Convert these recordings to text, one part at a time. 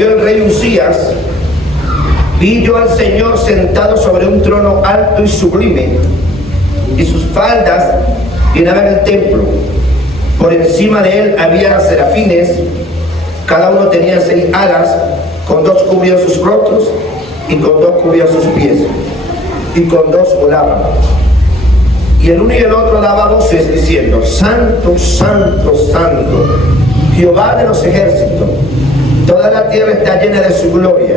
murió el rey Uzías, vi yo al Señor sentado sobre un trono alto y sublime, y sus faldas llenaban el templo. Por encima de él había serafines, cada uno tenía 6 alas, con 2 cubrían sus rostros, y con 2 cubrían sus pies, y con 2 volaban. Y el uno y el otro daba voces diciendo: Santo, Santo, Santo, Jehová de los ejércitos, toda la tierra está llena de su gloria.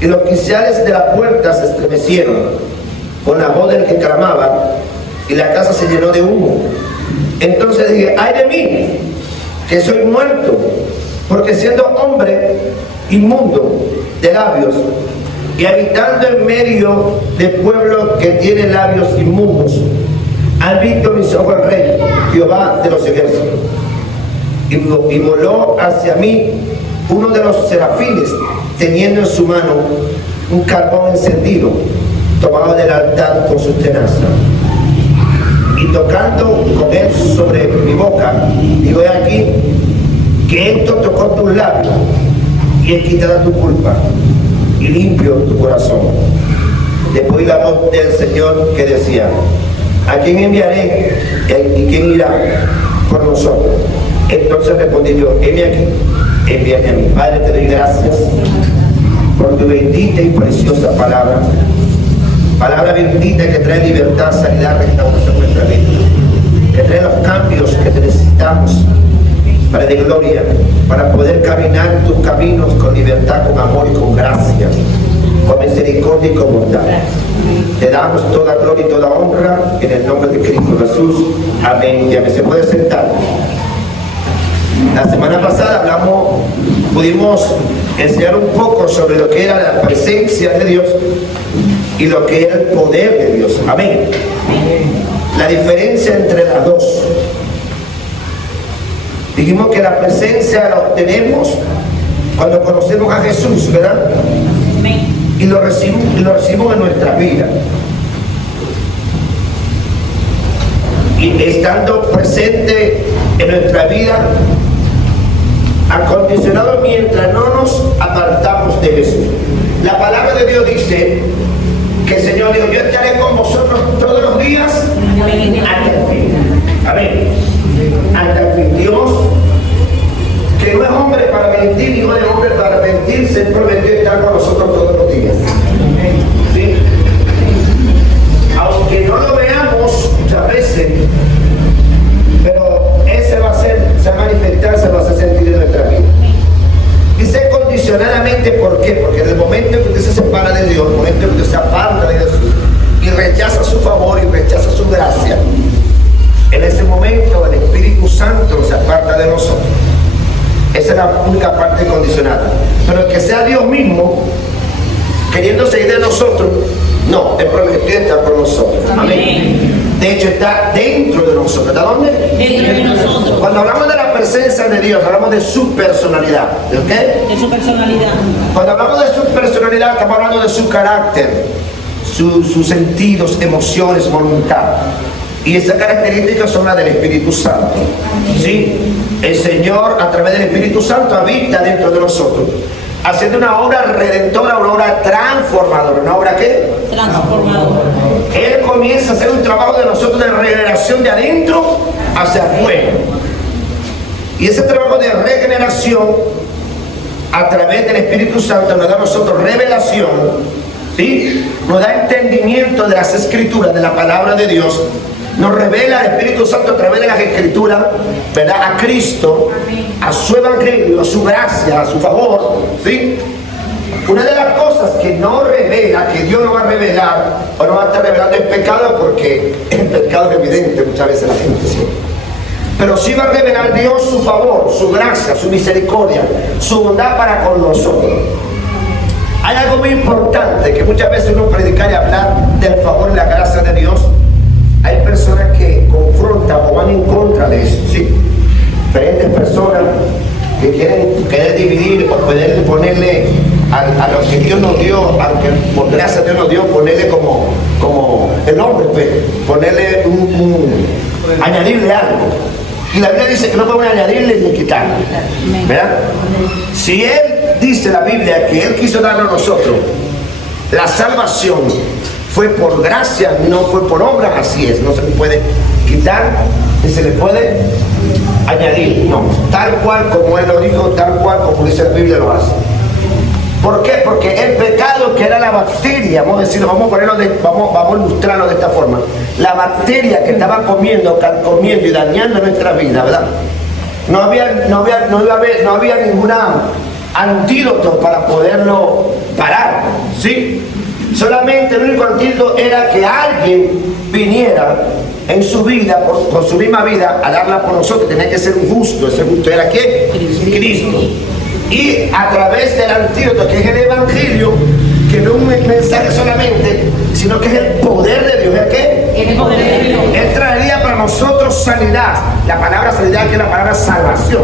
Y los quiciales de la puerta se estremecieron con la voz del que clamaba, y la casa se llenó de humo. Entonces dije: ay de mí, que soy muerto, porque siendo hombre inmundo de labios, y habitando en medio de pueblo que tiene labios inmundos, han visto mis ojos el rey, Jehová de los ejércitos. Y voló hacia mí uno de los serafines, teniendo en su mano un carbón encendido, tomado del altar con sus tenazas. Y tocando con él sobre mi boca, digo: he aquí que esto tocó tus labios, y he quitado tu culpa, y limpio tu corazón. Después la voz del Señor que decía: ¿a quién enviaré? ¿Y quién irá por nosotros? Entonces respondí yo: heme aquí, envíame a mí. Padre, te doy gracias por tu bendita y preciosa palabra. Palabra bendita que trae libertad, sanidad, restauración en nuestra vida, que trae los cambios que necesitamos para de gloria, para poder caminar tus caminos con libertad, con amor y con gracia, con misericordia y con bondad. Te damos toda gloria y toda honra en el nombre de Cristo Jesús. Amén. Ya se puede sentar. La semana pasada pudimos enseñar un poco sobre lo que era la presencia de Dios y lo que era el poder de Dios. Amén. La diferencia entre las dos. Dijimos que la presencia la obtenemos cuando conocemos a Jesús, ¿verdad? Y lo recibimos en nuestra vida. Y estando presente en nuestra vida, acondicionado mientras no nos apartamos de Jesús. La palabra de Dios dice que el Señor dijo: yo estaré con vosotros todos los días hasta el fin. Amén. Hasta el fin. Dios, que no es hombre para mentir, ni no es hombre para mentir, se prometió estar con nosotros todos los días. ¿Sí? Aunque no lo veamos muchas veces, pero Él se va a manifestar, se va a hacer sentir en nuestra vida. Dice condicionadamente, ¿por qué? Porque en el momento en que usted se separa de Dios, en el momento en que usted se aparta de Jesús y rechaza su favor y rechaza su gracia, en ese momento el Espíritu Santo se aparta de nosotros. Esa es la única parte condicionada. Pero el que sea Dios mismo, queriendo seguir de nosotros, no, Él prometió estar con nosotros. Amén. De hecho, está dentro de nosotros. ¿Está dónde? Dentro de nosotros. Cuando hablamos de la presencia de Dios, hablamos de su personalidad. ¿De qué? De su personalidad. Cuando hablamos de su personalidad, estamos hablando de su carácter, sus sentidos, emociones, voluntad. Y esas características son las del Espíritu Santo. ¿Sí? El Señor, a través del Espíritu Santo, habita dentro de nosotros, haciendo una obra redentora, una obra transformadora. ¿Una obra qué? Transformadora. Él comienza a hacer un trabajo de nosotros de regeneración de adentro hacia afuera. Y ese trabajo de regeneración a través del Espíritu Santo nos da a nosotros revelación, ¿sí? Nos da entendimiento de las Escrituras, de la palabra de Dios. Nos revela el Espíritu Santo a través de las Escrituras, ¿verdad? A Cristo, a su Evangelio, a su gracia, a su favor, ¿sí? Una de las cosas que no revela, que Dios no va a revelar, o no va a estar revelando el pecado, porque el pecado es evidente muchas veces la gente, ¿sí? Pero sí va a revelar Dios su favor, su gracia, su misericordia, su bondad para con nosotros. Hay algo muy importante que muchas veces uno predicar y hablar del favor y la gracia de Dios. Hay personas que confrontan o van en contra de eso, ¿sí? Diferentes personas que quieren querer dividir o poder ponerle a lo que Dios nos dio, aunque por gracia Dios nos dio, ponerle como el hombre, pues, ponerle añadirle algo. Y la Biblia dice que no podemos añadirle ni quitarle, ¿verdad? Si Él dice la Biblia que Él quiso darnos a nosotros la salvación, fue por gracia, no fue por obra. Así es, no se le puede quitar ni se le puede añadir, no, tal cual como Él lo dijo, tal cual como dice la Biblia lo hace. ¿Por qué? Porque el pecado, que era la bacteria, vamos a decirlo, vamos a ilustrarlo de esta forma, la bacteria que estaba comiendo, carcomiendo y dañando nuestra vida, ¿verdad? No había ningún antídoto para poderlo parar, ¿sí? Solamente el único antídoto era que alguien viniera en su vida, con su misma vida, a darla por nosotros. Tenía que ser un justo. Ese justo era ¿quién? Cristo. Y a través del antídoto, que es el Evangelio, que no es un mensaje solamente, sino que es el poder de Dios. ¿El qué? El poder de Dios. Él traería para nosotros sanidad. La palabra sanidad, que es la palabra salvación.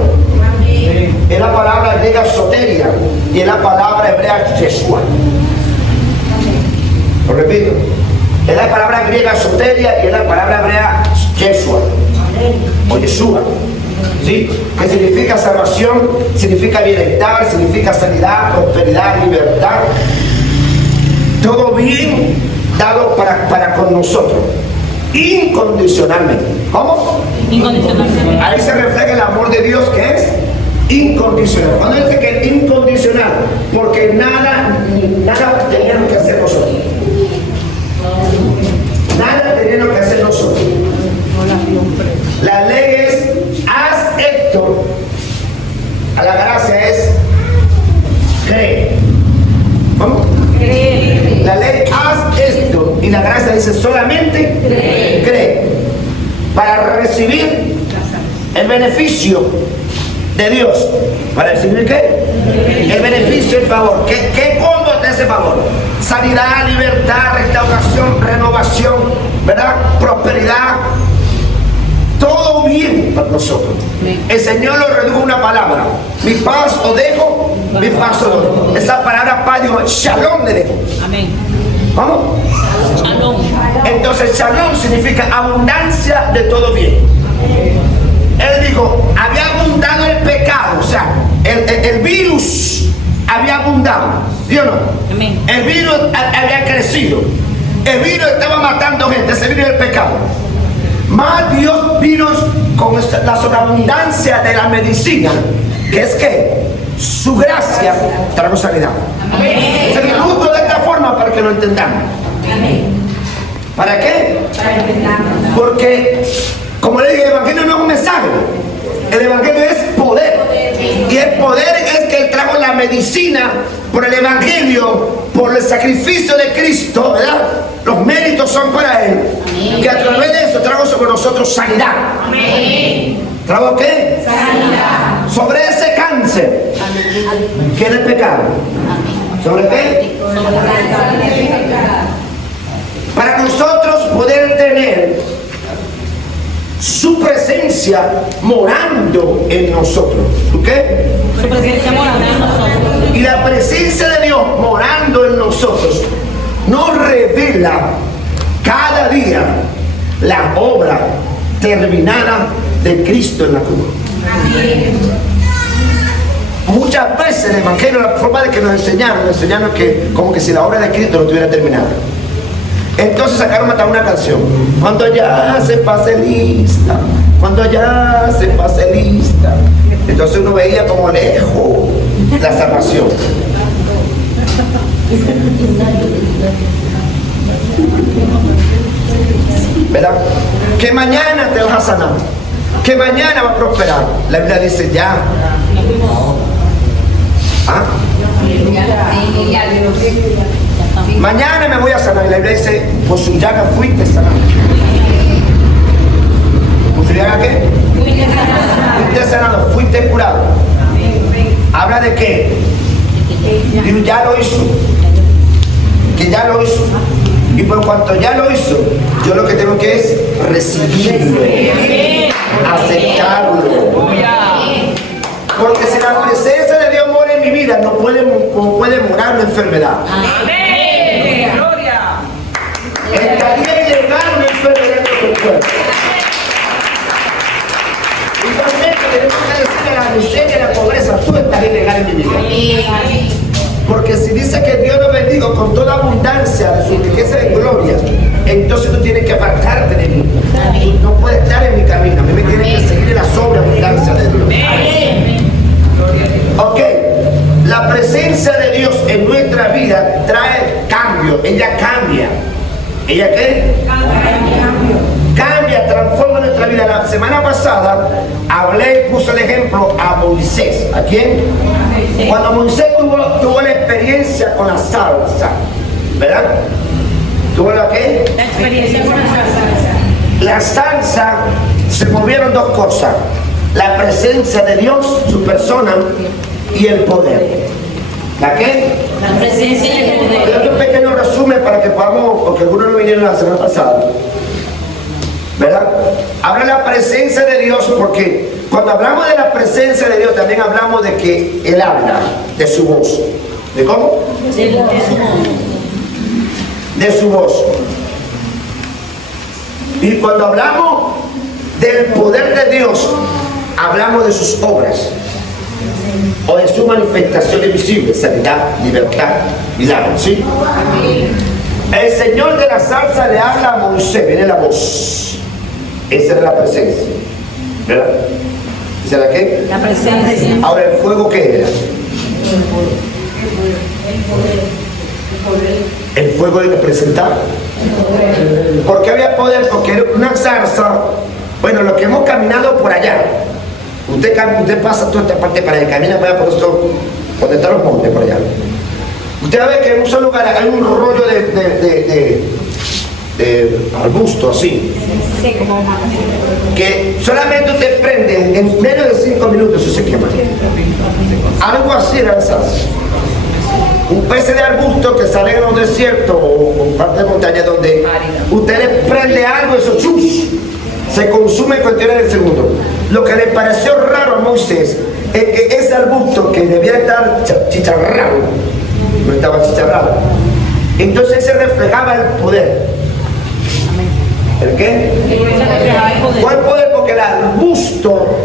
Es la palabra griega soteria y es la palabra hebrea Yeshua. Lo repito, es la palabra griega soteria y es la palabra hebrea Yeshua o Yeshua, ¿sí? Que significa salvación, significa bienestar, significa sanidad, prosperidad, libertad. Todo bien dado para con nosotros, incondicionalmente. ¿Cómo? Incondicionalmente. Ahí se refleja el amor de Dios, que es incondicional. Cuando dice que es incondicional, porque nada teníamos que hacer nosotros. Nada teníamos que hacer nosotros. La ley es haz esto, a la gracia es cree. ¿Cómo? Cree. La ley haz esto y la gracia dice solamente cree. Para recibir el beneficio de Dios. ¿Para recibir qué? El beneficio, el favor. ¿Qué combo de ese favor? Sanidad, libertad, restauración, renovación, ¿verdad? Prosperidad. Todo bien para nosotros. El Señor lo redujo una palabra. Mi paz os dejo, mi paz os doy. Esa palabra paz dijo, shalom le dejo. Amén. ¿Vamos? Shalom. Entonces shalom significa abundancia de todo bien. Él dijo, había abundado el pecado, o sea, el virus había abundado, ¿sí o no? Amén. El virus había crecido, el virus estaba matando gente, ese virus del pecado. Más Dios vino con la sobreabundancia de la medicina, que es que su gracia trajo sanidad. Amén. Se ilustro de esta forma para que lo entendamos. Amén. ¿Para qué? Para entenderlo. Porque, como le dije, el Evangelio no es un mensaje. El Evangelio es poder. Y el poder es que Él trajo la medicina por el Evangelio, por el sacrificio de Cristo, ¿verdad? Los méritos son para Él. Amén. Que a través de eso trajo sobre nosotros sanidad. Amén. ¿Trajo qué? Sanidad. Sobre ese cáncer. Amén. Que es el pecado. Amén. ¿Sobre qué? Sobre el pecado. Para nosotros poder tener su presencia morando en nosotros. ¿Su qué? Su presencia morando en nosotros. Y la presencia de Dios morando en nosotros nos revela cada día la obra terminada de Cristo en la cruz. Muchas veces el Evangelio, la forma de que nos enseñaron que como que si la obra de Cristo no estuviera terminada. Entonces sacaron hasta una canción. Cuando ya se pase lista, cuando ya se pase lista. Entonces uno veía como lejos la salvación. ¿Verdad? Que mañana te vas a sanar, que mañana va a prosperar. La Biblia dice ya. ¿Ah? Mañana me voy a sanar. Y la Biblia dice, por su llaga fuiste sanado. ¿Por su llaga qué? Fuiste sanado, fuiste curado. ¿Habla de qué? Digo, ya lo hizo. Que ya lo hizo. Y por cuanto ya lo hizo, yo lo que tengo que es recibirlo, aceptarlo. Porque si la presencia de Dios mora en mi vida, no puede morar la enfermedad. Amén. Gloria. Estaría ilegal una enfermedad en nuestro cuerpo. Igualmente tenemos que decirle a la miseria y a la pobreza, tú estás ilegal en mi vida. Porque si dice que Dios nos bendiga con toda abundancia de su riqueza de gloria, entonces tú tienes que apartarte de mí. Tú no puedes estar en mi camino. A mí me tienes que seguir en la sobreabundancia de Dios. Ok, la presencia de Dios en nuestra vida trae cambio. Ella cambia. ¿Ella qué? Cambia, transforma nuestra vida. La semana pasada hablé y puse el ejemplo a Moisés. ¿A quién? Cuando Moisés tuvo la experiencia con la salsa, ¿verdad? ¿Tuvo la qué? La experiencia con la salsa. La salsa, se movieron dos cosas: la presencia de Dios, su persona, y el poder. ¿La qué? La presencia y el Voy a poder. dar un pequeño resumen para que podamos, porque algunos no vinieron la semana pasada, ¿verdad? Habla de la presencia de Dios, porque cuando hablamos de la presencia de Dios también hablamos de que Él habla, de su voz. ¿De cómo? De su voz. Y cuando hablamos del poder de Dios, hablamos de sus obras o de sus manifestaciones visibles: sanidad, libertad, milagros, ¿sí? El Señor de la salsa le habla a Moisés, viene la voz. Esa era la presencia, ¿verdad? ¿Esa era qué? La presencia. Ahora, ¿el fuego qué era? El fuego de representar. ¿Por qué había poder? Porque era una zarza. Bueno, lo que hemos caminado por allá, usted pasa toda esta parte para allá, camina para allá por esto, donde están los montes por allá. Usted va a ver que en un solo lugar hay un rollo de arbusto así, que solamente usted prende en menos de 5 minutos y se quema. Algo así era la salsa. Un pez de arbusto que sale en los desiertos o parte de montaña donde usted le prende algo, eso ¡chus!, se consume en cuestiones de segundo. Lo que le pareció raro a Moisés es que ese arbusto que debía estar chicharrado, no estaba chicharrado. Entonces se reflejaba el poder. ¿El qué? ¿Cuál poder? Porque el arbusto,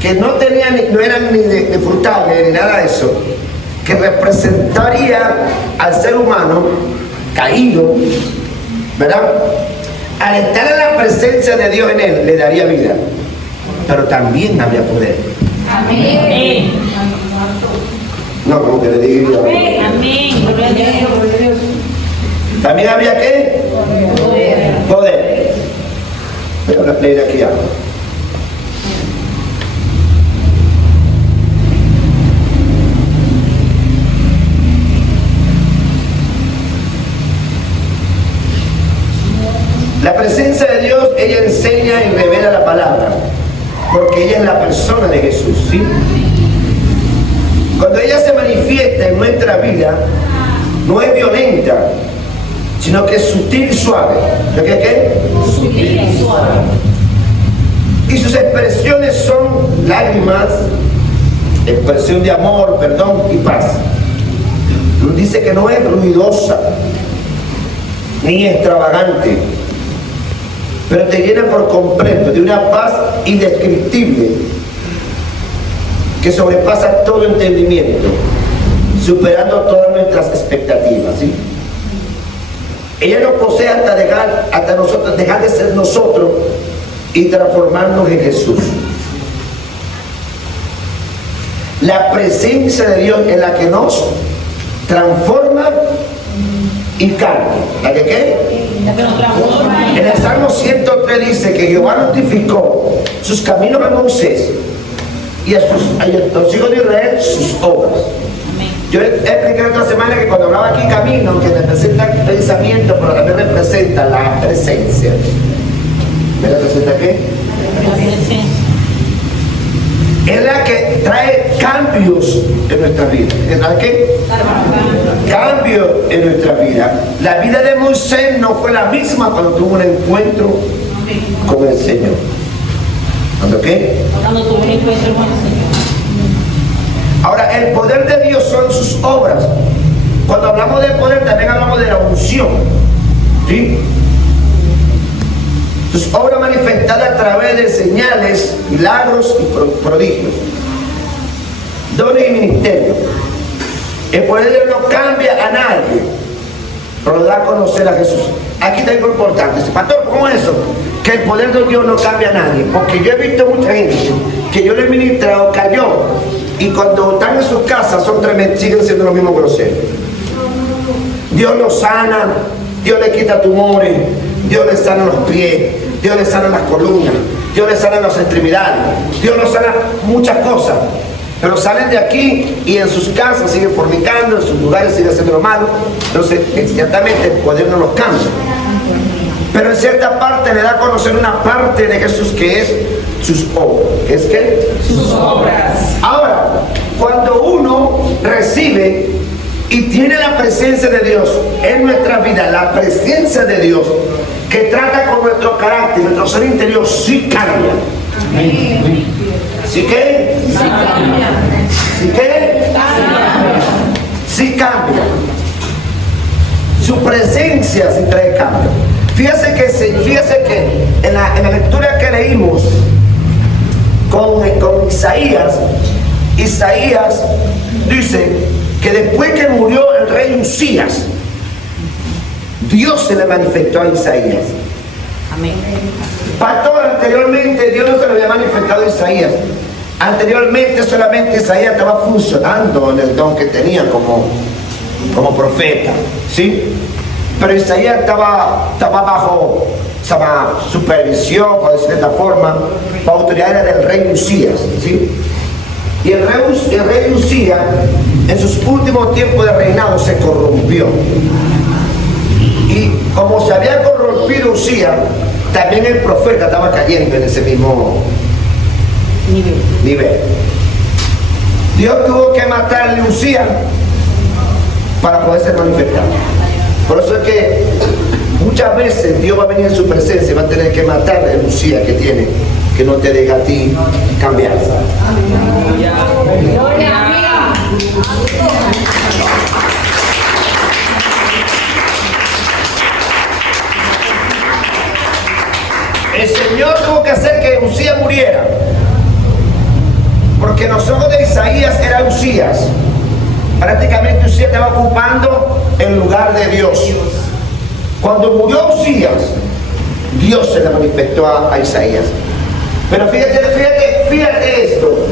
que no tenía no eran ni de frutales ni nada de eso, que representaría al ser humano caído, ¿verdad? Al estar en la presencia de Dios en él, le daría vida, pero también había poder. Amén. No, como que le diga. Amén. Gloria a Dios. También había ¿qué? Poder. Voy a leer aquí algo. La presencia de Dios, ella enseña y revela la palabra, porque ella es la persona de Jesús, ¿sí? Cuando ella se manifiesta en nuestra vida, no es violenta, sino que es sutil y suave. ¿Lo que es qué? Sutil y suave. Y sus expresiones son lágrimas, expresión de amor, perdón y paz. Dice que no es ruidosa ni extravagante, pero te llena por completo de una paz indescriptible que sobrepasa todo entendimiento, superando todas nuestras expectativas, ¿sí? Ella nos posee hasta nosotros dejar de ser nosotros y transformarnos en Jesús. La presencia de Dios es la que nos transforma y cambia. ¿La que qué? En el Salmo 103 dice que Jehová notificó sus caminos a Moisés y a los hijos de Israel sus obras. Yo expliqué otra semana que cuando hablaba aquí camino, que representa el pensamiento, pero también representa la presencia. ¿Me representa qué? Es la que trae cambios en nuestra vida. ¿Es la que? Cambios en nuestra vida. La vida de Moisés no fue la misma cuando tuvo un encuentro con el Señor. ¿Cuándo qué? Cuando tuvo un encuentro con el Señor. Ahora, el poder de Dios son sus obras. Cuando hablamos de poder, también hablamos de la unción, ¿sí? Sus obras manifestadas a través de señales, milagros y prodigios. dones y ministerios. El poder de Dios no cambia a nadie, pero lo da a conocer a Jesús. Aquí está algo importante. Pastor, ¿cómo es eso? Que el poder de Dios no cambia a nadie. Porque yo he visto mucha gente que yo le he ministrado, cayó, y cuando están en sus casas son tremendos, siguen siendo los mismos groseros. Dios los sana, Dios le quita tumores, Dios le sana los pies, Dios le sana las columnas, Dios le sana las extremidades, Dios les sana muchas cosas. Pero salen de aquí y en sus casas siguen fornicando, en sus lugares siguen haciendo lo malo. Entonces, ciertamente el poder no los cambia. Pero en cierta parte le da a conocer una parte de Jesús que es sus obras. ¿Es qué? Sus obras. Ahora, cuando uno recibe y tiene la presencia de Dios en nuestra vida, la presencia de Dios que trata con nuestro carácter, nuestro ser interior, sí cambia. ¿Sí qué? Sí cambia. ¿Sí qué? Sí cambia. Su presencia sí trae cambio. Fíjese que en la lectura que leímos con Isaías dice que después que murió el rey Usías, Dios se le manifestó a Isaías. Amén. Pastor, anteriormente Dios no se lo había manifestado a Isaías. Anteriormente solamente Isaías estaba funcionando en el don que tenía como profeta, ¿sí? Pero Isaías estaba bajo supervisión, por decirlo de esta forma, la autoridad era del rey Usías, ¿sí? Y el rey Usías, en sus últimos tiempos de reinado, se corrompió. Y como se había corrompido Usías, también el profeta estaba cayendo en ese mismo nivel. Dios tuvo que matarle a Usías para poder ser manifestado. Por eso es que muchas veces Dios va a venir en su presencia y va a tener que matar a Usías que tiene, que no te deja a ti cambiar. El Señor tuvo que hacer que Usías muriera, porque los ojos de Isaías eran Usías. Prácticamente Usías estaba ocupando el lugar de Dios. Cuando murió Usías, Dios se le manifestó a Isaías. Pero fíjate esto,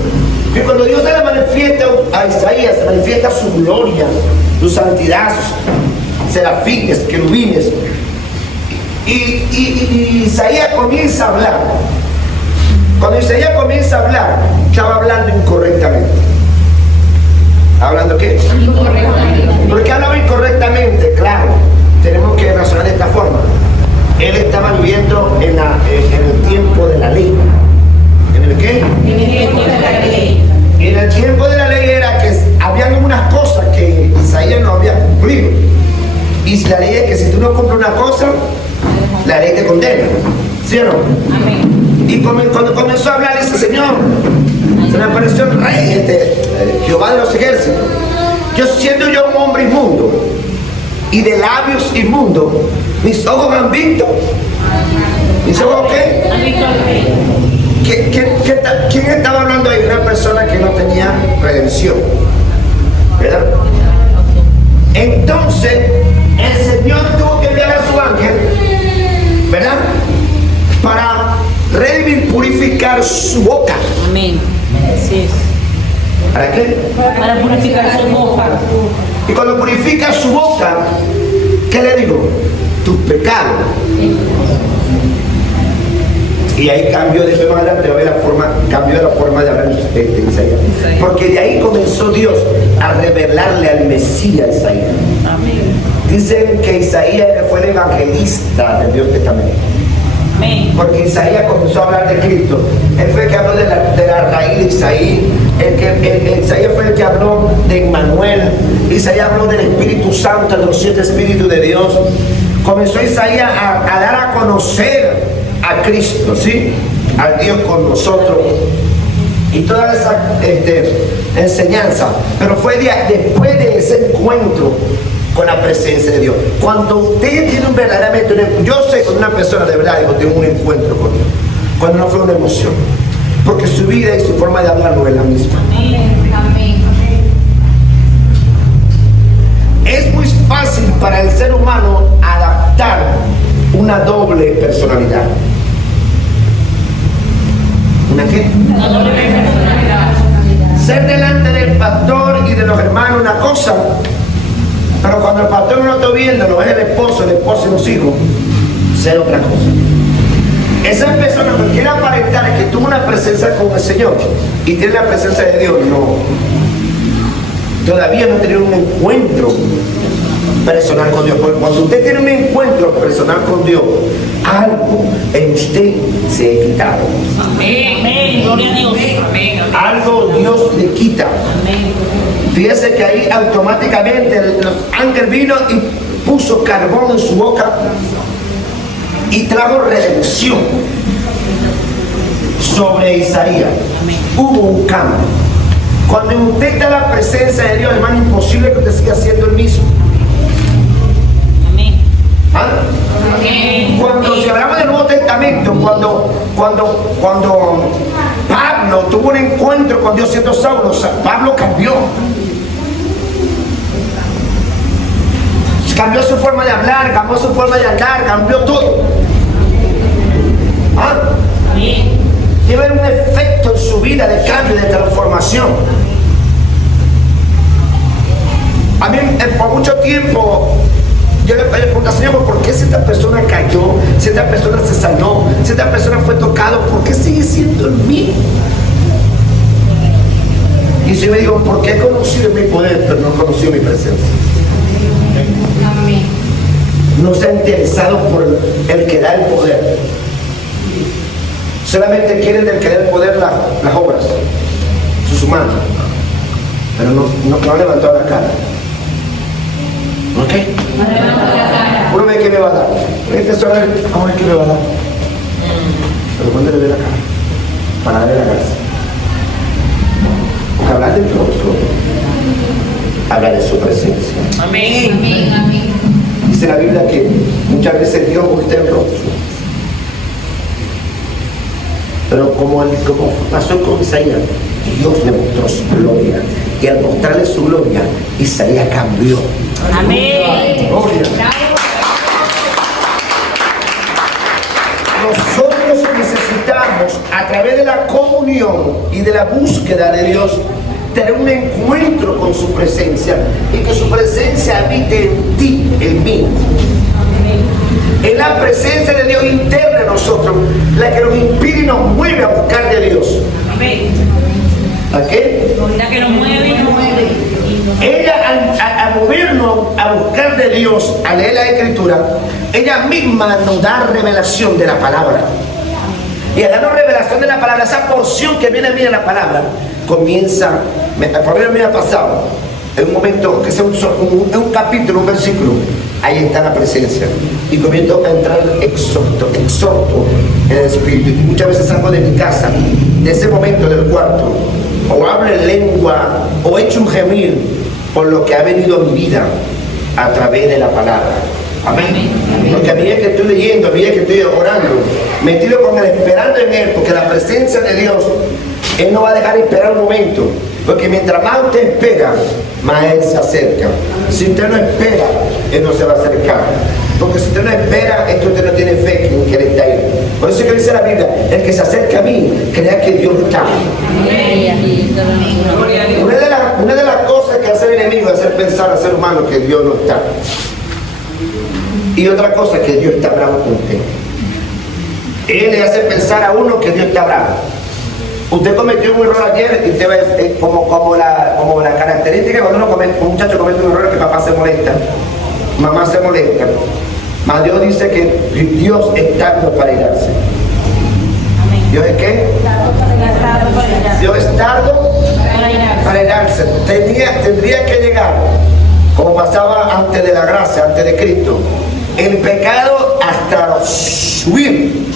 que cuando Dios se le manifiesta a Isaías, se manifiesta su gloria, su santidad, sus serafines, querubines. Y Isaías comienza a hablar. Cuando Isaías comienza a hablar, estaba hablando incorrectamente. ¿Hablando qué? Incorrectamente. ¿Por qué hablaba incorrectamente? Claro, tenemos que razonar de esta forma. Él estaba viviendo en el tiempo de la ley. ¿En el qué? En el tiempo de la ley. En el tiempo de la ley era que habían unas cosas que Isaías no había cumplido. Y si la ley es que si tú no cumples una cosa, la ley te condena. ¿Sí o no? Amén. Y cuando comenzó a hablar ese Señor, se me apareció el rey, Jehová de los ejércitos. Siendo yo un hombre inmundo y de labios inmundos, mis ojos han visto. ¿Mis ojos qué? Han visto al rey. ¿Quién estaba hablando ahí? Una persona que no tenía redención, ¿verdad? Entonces el Señor tuvo que enviar a su ángel, ¿verdad? Para redimir, purificar su boca. Amén. Así es. ¿Para qué? Para purificar su boca. Y cuando purifica su boca, ¿qué le digo? Tus pecados. Y ahí cambió, después más adelante cambió la forma de hablar de Isaías. Porque de ahí comenzó Dios a revelarle al Mesías Isaías. Amén. Dicen que Isaías fue el evangelista del Nuevo Testamento. Amén. Porque Isaías comenzó a hablar de Cristo. Él fue el que habló de la raíz de Isaías. Isaías fue el que habló de Emmanuel. Isaías habló del Espíritu Santo, de los 7 Espíritus de Dios. Comenzó Isaías a dar a conocer a Cristo, ¿sí? Al Dios con nosotros. Y toda esa enseñanza. Pero fue después de ese encuentro con la presencia de Dios. Cuando usted tiene verdaderamente yo sé con una persona de verdad, digo, tengo un encuentro con Dios. Cuando no fue una emoción. Porque su vida y su forma de hablar no es la misma. Amén. una doble personalidad. ¿Una qué? Una doble personalidad. Ser delante del pastor y de los hermanos una cosa, pero cuando el pastor no lo está viendo, no es el esposo y los hijos, ser otra cosa. Esa persona que quiere aparentar que tuvo una presencia con el Señor y tiene la presencia de Dios, no. Todavía no tiene un encuentro personal con Dios. Porque cuando usted tiene un encuentro personal con Dios, algo en usted se ha quitado. Amén. Gloria a Dios. Amén. Algo Dios le quita. Amén. Fíjese que ahí automáticamente el ángel vino y puso carbón en su boca y trajo redención sobre Isaías. Hubo un cambio. Cuando usted está en la presencia de Dios, hermano, imposible que usted siga siendo el mismo. Amén. ¿Ah? Cuando si hablamos del Nuevo Testamento, cuando Pablo tuvo un encuentro con Dios siendo Saulo, Pablo cambió. Cambió su forma de hablar, cambió su forma de andar, cambió todo. ¿Ah? Lleva un efecto en su vida de cambio, de transformación. A mí por mucho tiempo yo le pregunté al Señor, ¿por qué si esta persona cayó? Si esta persona se sanó, si esta persona fue tocado, ¿por qué sigue siendo el mismo? Y el Señor me dijo, porque he conocido mi poder, pero no he conocido mi presencia. No se ha interesado por el que da el poder. Solamente quieren del que da el poder las obras, sus humanos, pero no levantó la cara. ¿Ok? Uno ve que me va a dar. Este solo vamos a ver qué me va a dar. Pero cuando le ve la cara, para darle la gracia. Porque hablar del rostro, hablar de su presencia. Amén. Dice la Biblia que muchas veces Dios muestra el rostro. Pero como pasó con Isaías, Dios le mostró su gloria. Y al mostrarle su gloria, Isaías cambió. Amén. Gloria. Nosotros necesitamos, a través de la comunión y de la búsqueda de Dios, tener un encuentro con su presencia y que su presencia habite en ti, en mí. Es la presencia de Dios interna en nosotros la que nos inspira y nos mueve a buscar de Dios. Amén. ¿A qué? La que nos mueve y nos mueve. Ella al movernos a buscar de Dios, a leer la Escritura, ella misma nos da revelación de la palabra. Y al darnos revelación de la palabra, esa porción que viene a mí en la palabra, comienza, por lo me ha pasado, en un momento, que sea un capítulo, un versículo, ahí está la presencia. Y comienzo a entrar exhorto en el Espíritu. Y muchas veces salgo de mi casa, de ese momento del cuarto, o hablo en lengua, o echo un gemir por lo que ha venido en mi vida a través de la palabra. Amén. Porque a medida que estoy leyendo, a medida que estoy orando, me tiro con él, esperando en él, porque la presencia de Dios, él no va a dejar esperar un momento. Porque mientras más usted espera, más él se acerca. Si usted no espera, él no se va a acercar. Porque si usted no espera, es que usted no tiene fe en que él está ahí. Por eso es que dice la Biblia, el que se acerca a mí, crea que Dios está. Una de las cosas que hace el enemigo es hacer pensar al ser humano que Dios no está. Y otra cosa, que Dios está bravo con usted. Él le hace pensar a uno que Dios está bravo. Usted cometió un error ayer y usted ve como la característica cuando un muchacho comete un error, que papá se molesta, mamá se molesta. Mas Dios dice que Dios es tardo para irarse. ¿Dios es qué? Dios es tardo para irarse. Tendría que llegar, como pasaba antes de la gracia, antes de Cristo, el pecado hasta subir,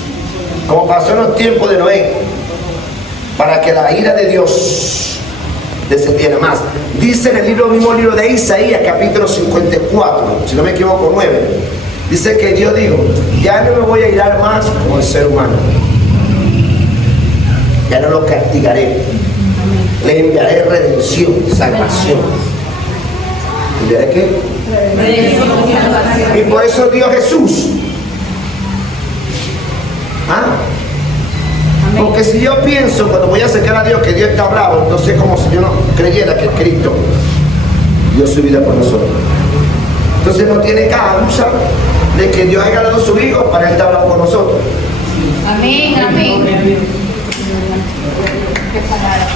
como pasó en los tiempos de Noé, para que la ira de Dios descendiera más. Dice en el mismo libro de Isaías, capítulo 54, si no me equivoco, 9, dice que Dios dijo, ya no me voy a irar más como el ser humano, ya no lo castigaré, le enviaré redención, salvación. ¿Enviaré qué? Y por eso dio Jesús ¿Ah? Porque si yo pienso cuando voy a acercar a Dios que Dios está bravo, entonces es como si yo no creyera que Cristo dio su vida por nosotros. Entonces no tiene causa de que Dios haya dado su hijo para él estar bravo con nosotros. Amén, amén.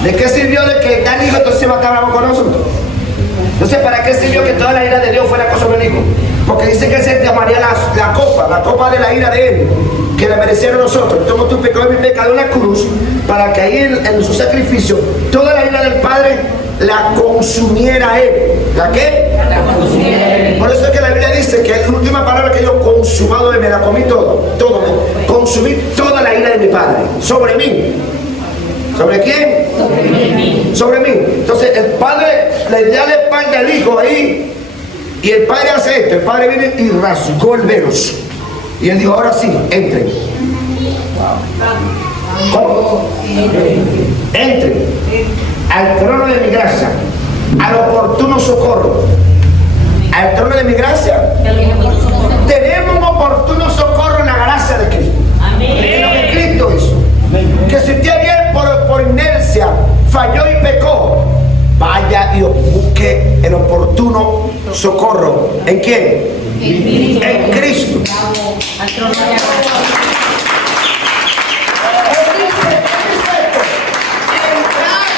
¿De qué sirvió de que tal hijo entonces va a estar bravo con nosotros? Entonces, ¿para qué sirvió que toda la ira de Dios fuera sobre el hijo? Porque dice que él se llamaría la copa de la ira de él, que la merecieron nosotros. Tomó tu pecado y mi pecado en la cruz, para que ahí en su sacrificio, toda la ira del Padre la consumiera él. ¿La qué? La consumiera él. Por eso es que la Biblia dice que la última palabra que yo consumado me la comí todo, consumí toda la ira de mi Padre, sobre mí. ¿Sobre quién? Sobre mí. Entonces el Padre le da la espalda al hijo ahí. Y el Padre hace esto. El Padre viene y rasgó el velos. Y él dijo, ahora sí, entren. ¿Cómo? Entren al trono de mi gracia, al oportuno socorro. Al trono de mi gracia. Tenemos un oportuno socorro en la gracia de Cristo. En lo que Cristo hizo. Que si usted ayer por inercia falló y pecó, vaya y busque el oportuno socorro. ¿En quién? En Cristo. Entrar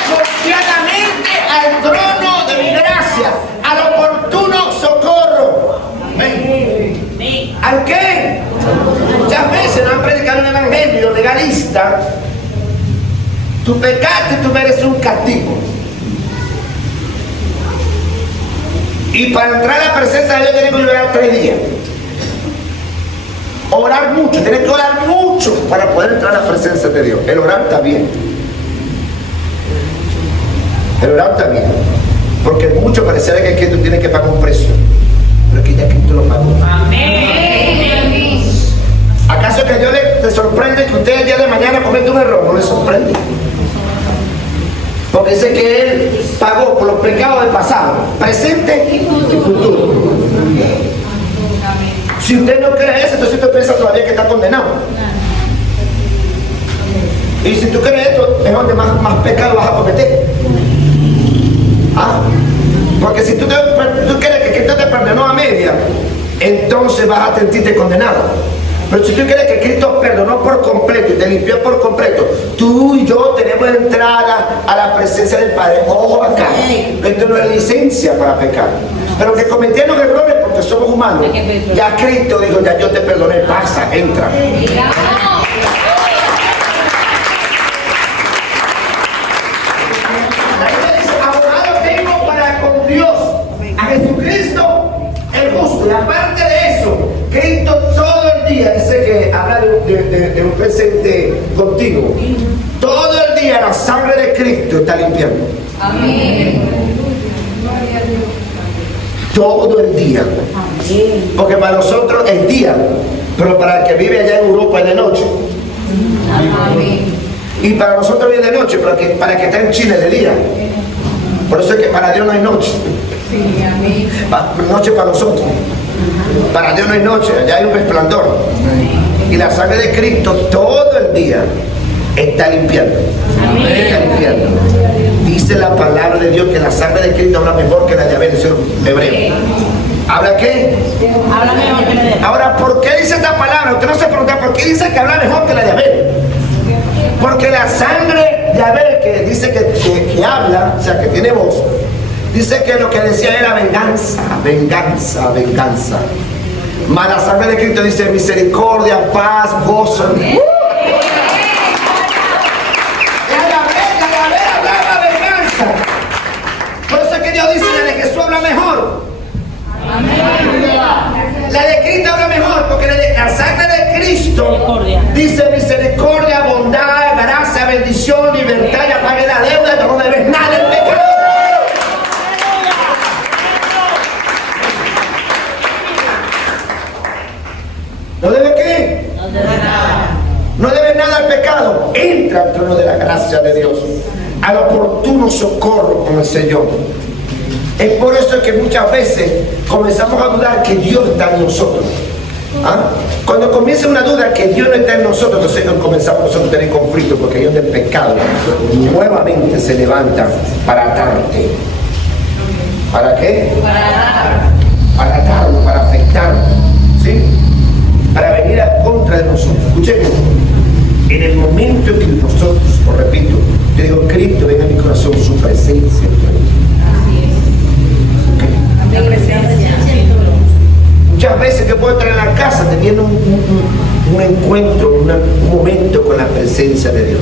confiadamente al trono de mi gracia, al oportuno socorro. Amén. ¿Al qué? Muchas veces nos han predicado un evangelio legalista. Tu pecaste y tú mereces un castigo. Y para entrar a la presencia de Dios tenemos que orar 3 días. Orar mucho, tienes que orar mucho para poder entrar a la presencia de Dios. El orar está bien. El orar está bien. Porque mucho pareciera que Cristo tiene que pagar un precio. Pero que ya Cristo lo pagó. Amén. ¿Acaso que Dios le sorprende que usted el día de mañana cometa un error? No le sorprende. Porque dice que Él pagó por los pecados del pasado, presente y futuro. Si usted no cree eso, entonces usted piensa todavía que está condenado. Y si tú crees esto, es donde más pecado vas a cometer. ¿Ah? Porque si tú crees que Cristo te perdonó a media, entonces vas a sentirte condenado. Pero si tú crees que Cristo perdonó por completo y te limpió por completo, tú y yo tenemos entrada a la presencia del Padre. Ojo acá, esto no es licencia para pecar. Pero que cometieron errores porque somos humanos. Ya Cristo dijo, ya yo te perdoné, pasa, entra. Abogado tengo para con Dios, a Jesucristo el justo. Y aparte de eso, Cristo todo el día, dice que habla de un presente continuo. Todo el día la sangre de Cristo está limpiando. Amén. Todo el día. Porque para nosotros es día, pero para el que vive allá en Europa es de noche. Amén. Y para nosotros es de noche, para el que está en Chile es de día. Por eso es que para Dios no hay noche. Sí, amén. Noche para nosotros. Para Dios no hay noche, allá hay un resplandor. Y la sangre de Cristo todo el día está limpiando. Está limpiando. Dice la palabra de Dios que la sangre de Cristo habla mejor que la de Abel, dice hebreo. ¿Habla qué? Habla mejor que la de. Ahora, ¿por qué dice esta palabra? Usted no se pregunta, ¿por qué dice que habla mejor que la de Abel? Porque la sangre de Abel, que dice que habla, o sea, que tiene voz, dice que lo que decía era venganza, venganza, venganza. Mas la sangre de Cristo dice misericordia, paz, gozo. La de Abel hablaba venganza. Por eso es que Dios dice, la de Jesús habla mejor. La de Cristo habla mejor, porque la sangre de Cristo dice misericordia, bondad, gracia, bendición, libertad, y apague la deuda, no debes nada en pecado. ¿No debe qué? No debe nada. No debe nada al pecado. Entra al trono de la gracia de Dios, al oportuno socorro con el Señor. Es por eso que muchas veces comenzamos a dudar que Dios está en nosotros. ¿Ah? Cuando comienza una duda que Dios no está en nosotros, entonces comenzamos nosotros a tener conflicto, porque ahí donde el pecado nuevamente se levanta para atarte. ¿Para qué? Para atarlo, para afectarlo, ¿sí? Para venir a contra de nosotros. Escuchen, en el momento en que nosotros, os repito, yo digo, Cristo, venga a mi corazón, su presencia. La presencia. Muchas veces yo puedo estar en la casa teniendo un encuentro, un momento con la presencia de Dios.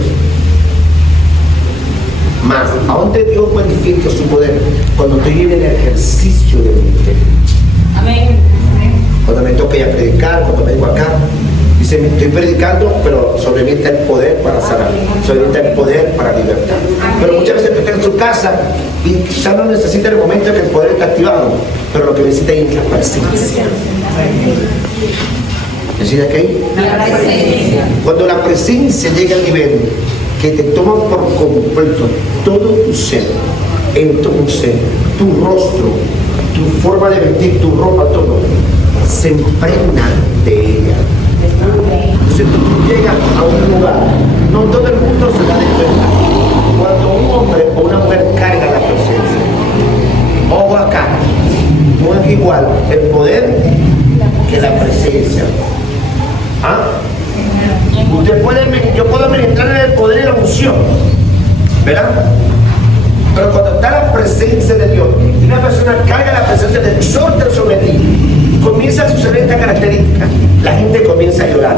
Más, ¿a dónde Dios manifiesta su poder? Cuando estoy en el ejercicio de mi ministerio. Amén. Cuando me toca ya predicar, cuando vengo acá, dice, me estoy predicando, pero sobre mí está el poder para sanar, sobre mí está el poder para libertar. Pero muchas veces usted está en su casa y quizá no necesita el momento en que el poder está activado, pero lo que necesita es la presencia. ¿Necesita qué? La presencia. Cuando la presencia llega al nivel que te toma por completo todo tu ser, entonces tu rostro, tu forma de vestir, tu ropa, todo, se impregna de ella. Entonces tú llegas a un lugar, no todo el mundo se da de cuenta. Cuando un hombre o una mujer carga la presencia, ojo acá, no es igual el poder que la presencia. ¿Ah? Yo puedo ministrar en el poder y la unción, ¿verdad? Pero cuando está la presencia de Dios y una persona carga la presencia de Dios, exhorta sobre ti, comienza a suceder esta característica, la gente comienza a llorar.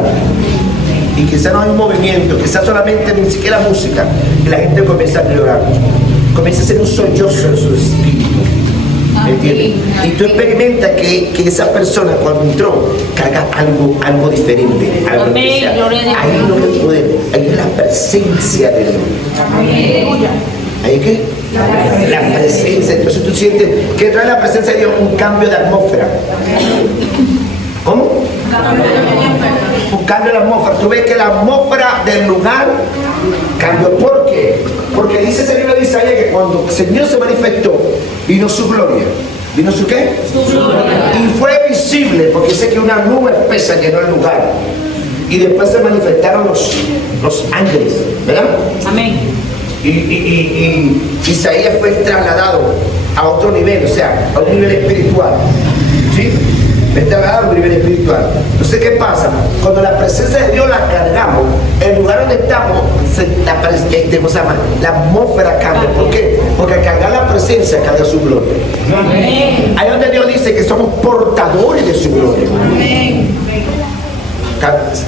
Y quizá no hay un movimiento, quizá solamente ni siquiera música, y la gente comienza a llorar. Comienza a ser un sollozo en su espíritu. ¿Me entiendes? Y tú experimentas que esa persona cuando entró carga algo diferente, algo Amén, especial. gloria a Dios. Ahí no es el poder, ahí es la presencia de Dios. ¿Ahí qué? La presencia. Entonces tú sientes que trae la presencia de Dios un cambio de atmósfera. ¿Cómo? Un cambio de atmósfera. Tú ves que la atmósfera del lugar cambió. ¿Por qué? Porque dice ese libro de Isaías que cuando el Señor se manifestó, vino su gloria. ¿Vino su qué? Su gloria. Y fue visible, porque dice que una nube espesa llenó el lugar. Y después se manifestaron los ángeles, ¿verdad? Amén. Y Isaías fue trasladado a otro nivel, o sea, a un nivel espiritual. ¿Sí? Fue trasladado a un nivel espiritual. Entonces, ¿qué pasa? Cuando la presencia de Dios la cargamos, el lugar donde estamos, la atmósfera cambia. ¿Por qué? Porque al cargar la presencia, carga su gloria. Amén. Ahí donde Dios dice que somos portadores de su gloria.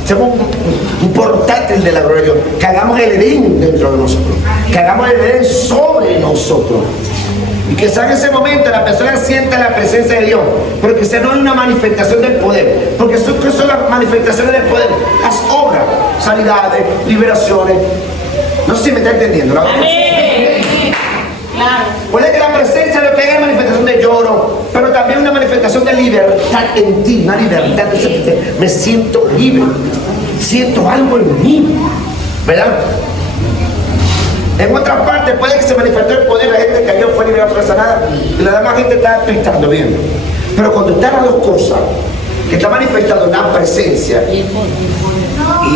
Somos un portátil de la gloria de Dios. Que hagamos el Edén dentro de nosotros. Que hagamos el Edén sobre nosotros. Y que salga ese momento, la persona sienta la presencia de Dios. Pero que sea no una manifestación del poder. Porque ¿qué son las manifestaciones del poder? Las obras, sanidades, liberaciones. No sé si me está entendiendo. ¿La Amén. Claro. Puede que la presencia le pegue manifestación de lloro, pero también una manifestación de libertad en ti, una libertad. Me siento libre, siento algo en mí, ¿verdad? En otra parte puede que se manifestó el poder, la gente cayó, fue liberada, fue sanada, y la demás gente está expectando bien. Pero cuando están las dos cosas, que está manifestando la presencia y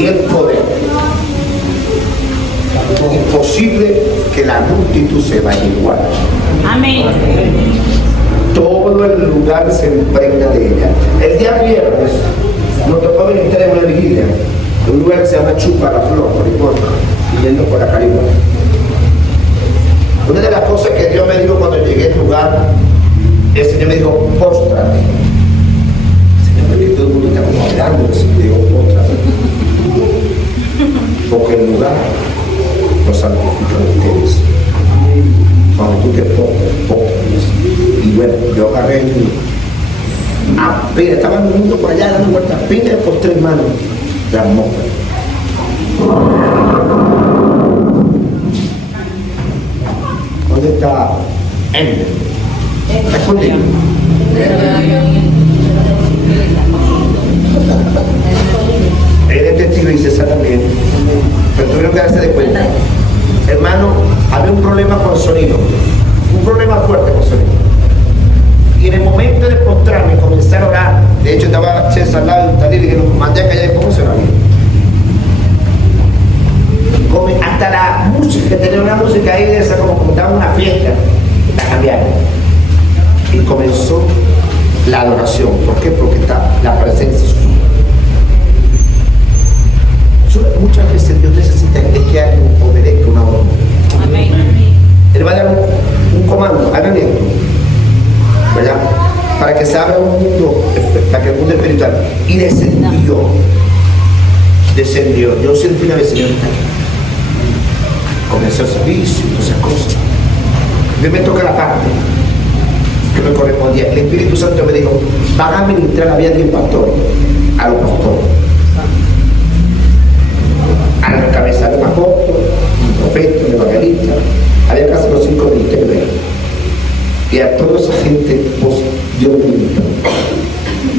el poder, imposible que la multitud se vaya igual. Amén. Todo el lugar se impregna de ella. El día viernes nos tocó ministrar en una vigilia de un lugar que se llama Chupa la Flor, por importa, yendo por la Caribe. Una de las cosas que Dios me dijo cuando llegué al lugar, el Señor me dijo, póstrate. Señor, porque todo el mundo está como hablando de eso, me dijo, póstrate. Porque el lugar lo santifican ustedes. Cuando tú te pongas. Y bueno, yo agarré apenas, estaba el mundo por allá dando vueltas, apenas por 3 manos la atmósfera. ¿Dónde está Ender? ¿Está escondido? Él es testigo y César también. Pero tuvieron que darse de cuenta. Hermano, había un problema con el sonido. Un problema fuerte con el sonido. Y en el momento de postrarme y comenzar a orar. De hecho, estaba César al lado de un taller y que lo mandé a callar y cómo se va bien. Hasta la música, tenía una música ahí de esa, como estaba en una fiesta, la cambiaron. Y comenzó la adoración. ¿Por qué? Porque está la presencia suya. Muchas veces Dios necesita que alguien obedezca una orden. Amén. Él va a dar un comando, hagan esto, ¿verdad? Para que se abra un mundo, para que el mundo espiritual. Y descendió. Yo sentí una vez, Señor, está aquí. Comenzó el servicio y todas esas cosas. A mí me toca la parte que me correspondía. El Espíritu Santo me dijo, van a ministrar la vida de un pastor, a los pastores, a la cabeza de un apóstol, un profeta, un evangelista. Había casi los 5 ministerios. Y a toda esa gente, pues, Dios me ministró.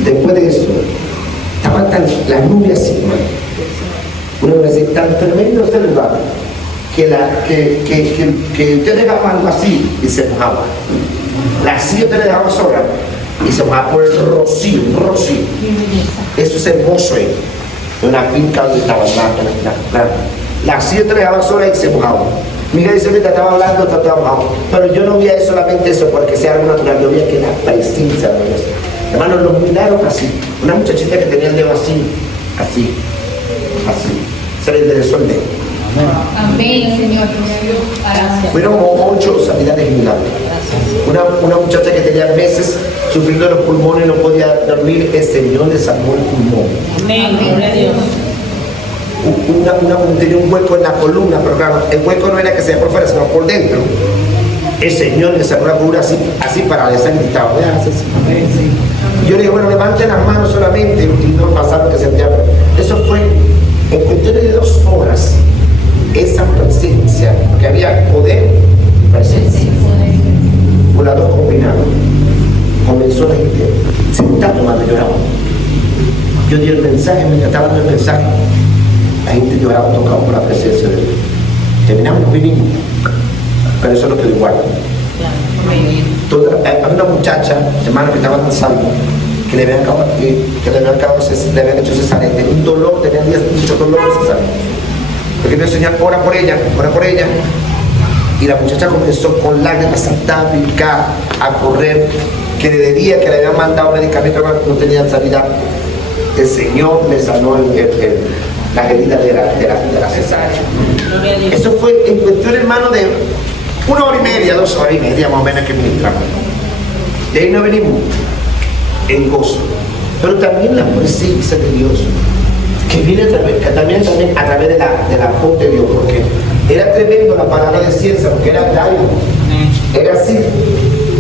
Después de eso, estaban la nube así, hermano. Una vez tan tremendo ese lugar que usted dejaba algo así y se mojaba. La silla usted le dejaba sola y se mojaba por el rocío, un rocío. Eso es hermoso ahí. En una finca donde estaba la silla usted le dejaba sola y se mojaba. Miguel dice que estaba hablando, estaba mojado. Pero yo no veía solamente eso porque sea algo natural, yo veía que la presencia de Dios. Hermanos, los milagros así. Una muchachita que tenía el dedo así. Se le enderezó el dedo. Amén, Señor. Gracias. Fueron 8 sanidades milagros. Una muchacha que tenía meses sufriendo de los pulmones y no podía dormir, el Señor le salvó el pulmón. Amén. Gloria a Dios. Tenía un hueco en la columna, pero claro, el hueco no era que sea por fuera, sino por dentro. El Señor le sacó la columna así para desangristado. Vean, así. Yo le dije, bueno, levanten las manos solamente y no pasaron que sentía. Eso fue en cuestiones de 2 horas. Esa presencia, que había poder y presencia. Por las dos combinados. Comenzó la gente sentado cuando lloraba. Yo di el mensaje, me estaba dando el mensaje. La gente lloraba tocado por la presencia de Dios. Terminamos, nos vinimos. Pero eso no quedó igual. Había una muchacha, hermano, que estaba danzando, que le habían hecho cesárea, tenía un dolor, tenía mucho dolor de cesárea. Porque el Señor ora por ella, y la muchacha comenzó con lágrimas a brincar, a correr, que desde día que le habían mandado medicamentos no tenían sanidad. El Señor le sanó la herida de la cesárea. Eso fue en cuestión, hermano, de 1 hora y media, 2 horas y media más o menos que ministramos. De ahí no venimos en gozo, pero también la presencia de Dios, que viene también a través de la voz de Dios, porque era tremendo la palabra de ciencia, porque era diario, era así,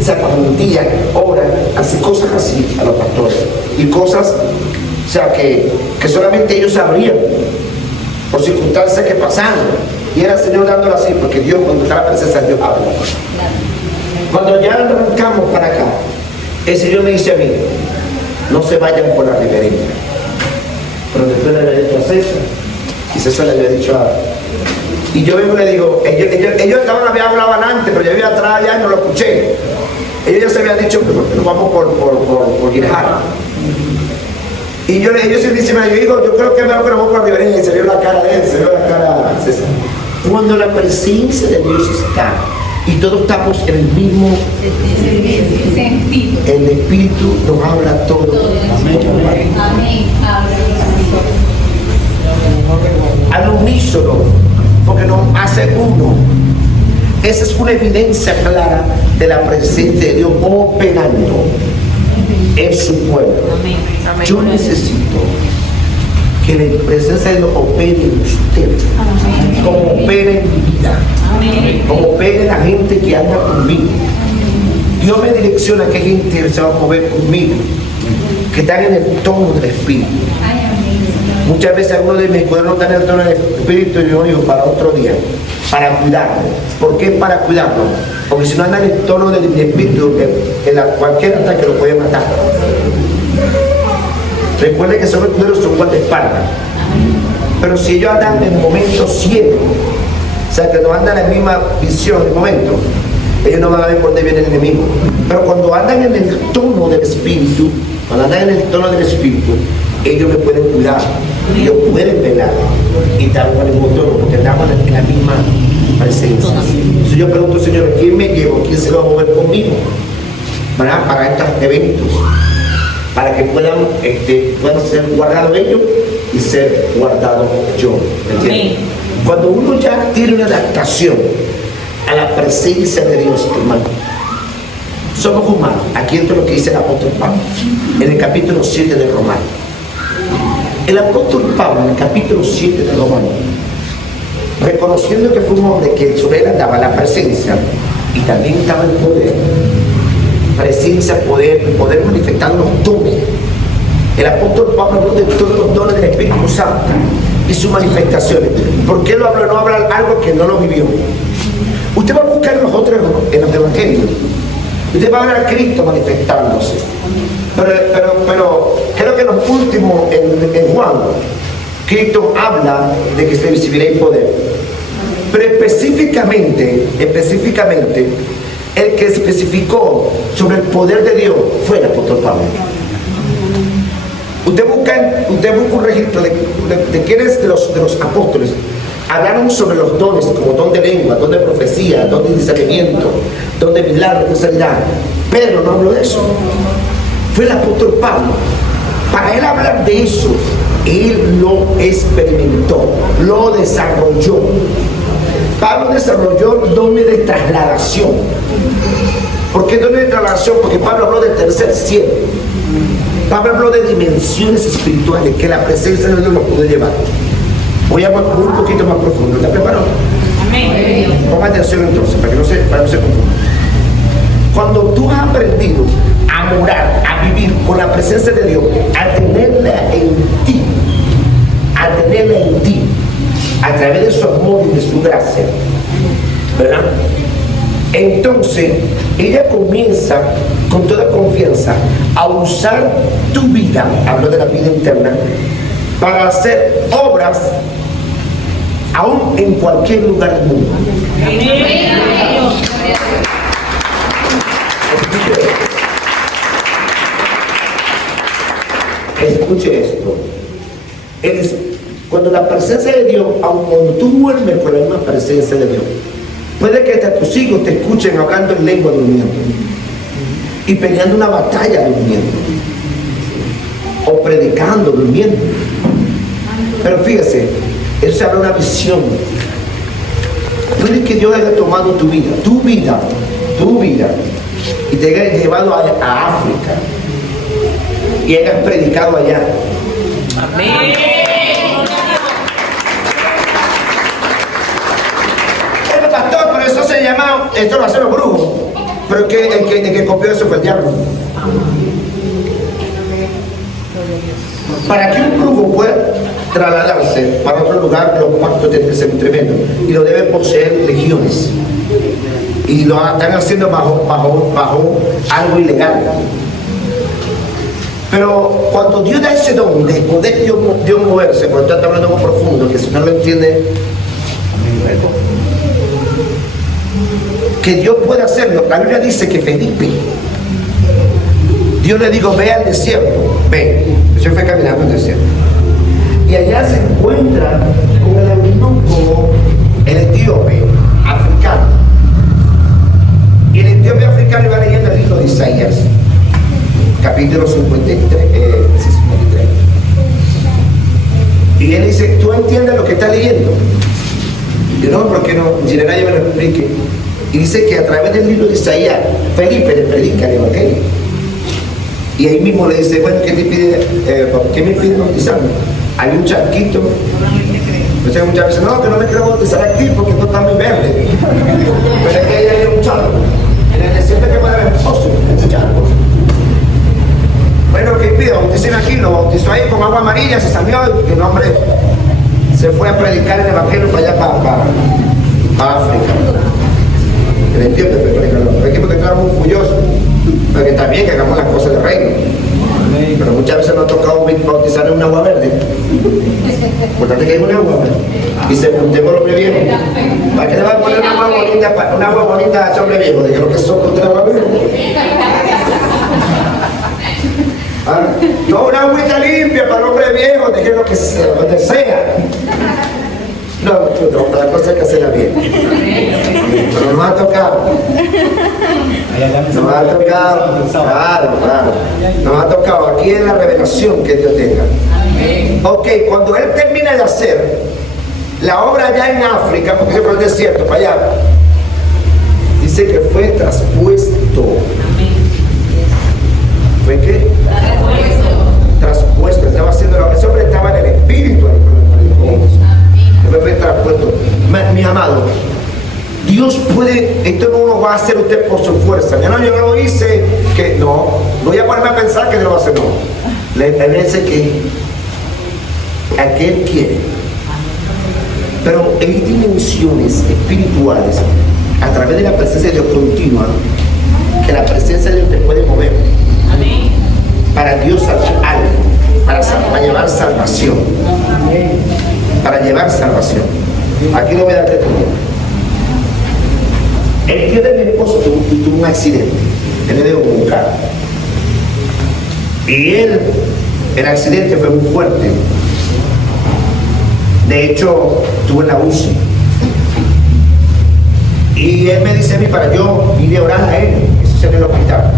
se acomodía, ora, hace cosas así a los pastores, y cosas, o sea, que solamente ellos sabrían, por circunstancias que pasaron. Y era el Señor dándolo así, porque Dios, cuando está la presencia de Dios, habla. Cuando ya arrancamos para acá, el Señor me dice a mí, no se vayan por la ribereña. Pero después le había dicho a César, y César le había dicho a... Y yo vengo y le digo, ellos habían hablado antes, pero yo había atrás ya y no lo escuché. Ellos ya se habían dicho que nos vamos por Guirajara. Y ellos se dicen, yo digo, yo creo que es mejor que nos vamos por la ribereña. Y se vio la cara de él, se vio la cara de César. Cuando la presencia de Dios está y todos estamos en el mismo sentido, el Espíritu nos habla todo. Amén. Al unísono, porque nos hace uno. Esa es una evidencia clara de la presencia de Dios operando en su pueblo. Yo necesito que la presencia de Dios opere en usted, como opera en mi vida, como opera en la gente que anda conmigo. Dios me direcciona a qué gente se va a mover conmigo, que están en el tono del Espíritu. Muchas veces algunos de mis cuadernos están en el tono del Espíritu y yo digo para otro día, para cuidarlo. ¿Por qué para cuidarlo? Porque si no andan en el tono del Espíritu, cualquier ataque lo puede matar. Recuerden que son nuestros guardaespaldas. Pero si ellos andan en momentos ciegos, o sea que no andan en la misma visión, en el momento, ellos no van a ver por dónde viene el enemigo. Pero cuando andan en el tono del Espíritu, ellos me pueden cuidar, ellos pueden velar y dar un ánimo tono, porque andamos en la misma presencia. Entonces yo pregunto, Señor, ¿quién me llevo? ¿Quién se va a mover conmigo? Para estos eventos, para que puedan ser guardados ellos y ser guardado yo. ¿Entiendes? Cuando uno ya tiene una adaptación a la presencia de Dios, hermano, somos humanos. Aquí entra lo que dice el apóstol Pablo en el capítulo 7 de Romanos. El apóstol Pablo en el capítulo 7 de Romanos, reconociendo que fue un hombre que sobre él andaba la presencia y también estaba el poder, presencia, poder manifestar los dones. El apóstol Pablo habló de todos los dones del Espíritu Santo y sus manifestaciones. ¿Por qué lo habló? No hablar algo que no lo vivió. Usted va a buscar en los evangelios. Usted va a ver a Cristo manifestándose. Pero creo que en los últimos, en Juan, Cristo habla de que se recibirá el poder. Pero específicamente, el que especificó sobre el poder de Dios fue el apóstol Pablo. Usted busca un registro de quiénes de los apóstoles hablaron sobre los dones, como don de lengua, don de profecía, don de discernimiento, don de milagro, de sanidad. Pedro no habló de eso. Fue el apóstol Pablo. Para él hablar de eso, él lo experimentó, lo desarrolló. Pablo desarrolló dones de trasladación. ¿Por qué dones de trasladación? Porque Pablo habló del tercer cielo. Pablo habló de dimensiones espirituales que la presencia de Dios lo pudo llevar. Voy a ir un poquito más profundo. ¿Está preparado? Amén. Ponga atención entonces, para que no se confunda. Cuando tú has aprendido a morar, a vivir con la presencia de Dios, a tenerla en ti, a través de su amor y de su gracia, ¿verdad? Entonces, ella comienza con toda confianza a usar tu vida, hablo de la vida interna, para hacer obras aún en cualquier lugar del mundo. Escuche esto. Cuando la presencia de Dios, aun cuando tú vuelves con la misma presencia de Dios, puede que hasta tus hijos te escuchen hablando en lengua durmiendo y peleando una batalla durmiendo o predicando durmiendo. Pero fíjese, él se habla de una visión. No es que Dios haya tomado tu vida, y te haya llevado a África y hayas predicado allá. Amén. Pero pastor, pero eso se llama, esto lo hacen los brujos. Pero el que copió eso fue el diablo. Para que un brujo pueda trasladarse para otro lugar, los pactos tienen que ser muy tremendos y lo deben poseer legiones, y lo están haciendo bajo algo ilegal. Pero cuando Dios da ese don de poder Dios moverse, porque está hablando muy profundo, que si no lo entiende, que Dios puede hacerlo. La Biblia dice que Felipe, Dios le dijo, ve al desierto, ve. Yo fui caminando al desierto. Y allá se encuentra con el eunuco, el etíope africano. Y el etíope africano iba leyendo el libro de Isaías, capítulo 53. Y él dice, ¿tú entiendes lo que está leyendo? Y no, porque no, si nadie me lo explique. Y dice que a través del libro de Isaías, Felipe le predica el evangelio. Y ahí mismo le dice, bueno, ¿qué te pide? ¿Qué me pide bautizarme? Hay un charquito. Entonces muchas veces, no, que no me quiero bautizar aquí porque esto está muy verde. Pero es que ahí hay un charco. En el desierto que puede haber pozo, un charco. Bueno, ¿qué pide? Bauticen aquí, lo bautizó ahí con agua amarilla, se salió y el hombre se fue a predicar el evangelio para allá, para África. ¿Me entiendes? No hay que estar muy orgulloso, porque está bien que hagamos las cosas del reino. pero muchas veces nos ha tocado bautizar en un agua verde. Importante que hay un agua verde. Y se juntemos los viejo. ¿Para qué le va a poner una agua bonita a ese hombre viejo? De que lo que son contra el agua verde. No, una agüita limpia para el hombre viejo, deje lo que sea, donde sea. No, la cosa es que hacerla bien. Pero nos ha tocado. Nos ha tocado. Claro. Nos ha tocado. Aquí es la revelación que Dios tenga. Ok, cuando Él termina de hacer la obra allá en África, porque se fue al desierto, para allá, dice que fue traspuesto. ¿Fue qué? Traspuesto. Estaba haciendo la obra. Ese hombre estaba en el espíritu. Fue traspuesto. Mi amado, Dios puede, esto no lo va a hacer usted por su fuerza. Ya no, yo no lo hice, que no voy a ponerme a pensar que Dios lo va a hacer, no. Le dice que aquel quiere. Pero hay dimensiones espirituales a través de la presencia de Dios continua, que la presencia de Dios te puede mover. Para Dios salvar algo, para llevar salvación. Para llevar salvación. Aquí lo voy a dar todo. El tío de mi esposo tuvo un accidente. Él le dio un carro. Y el accidente fue muy fuerte. De hecho, estuvo en la UCI. Y él me dice a mí para yo ir a orar a él. Eso es en el hospital.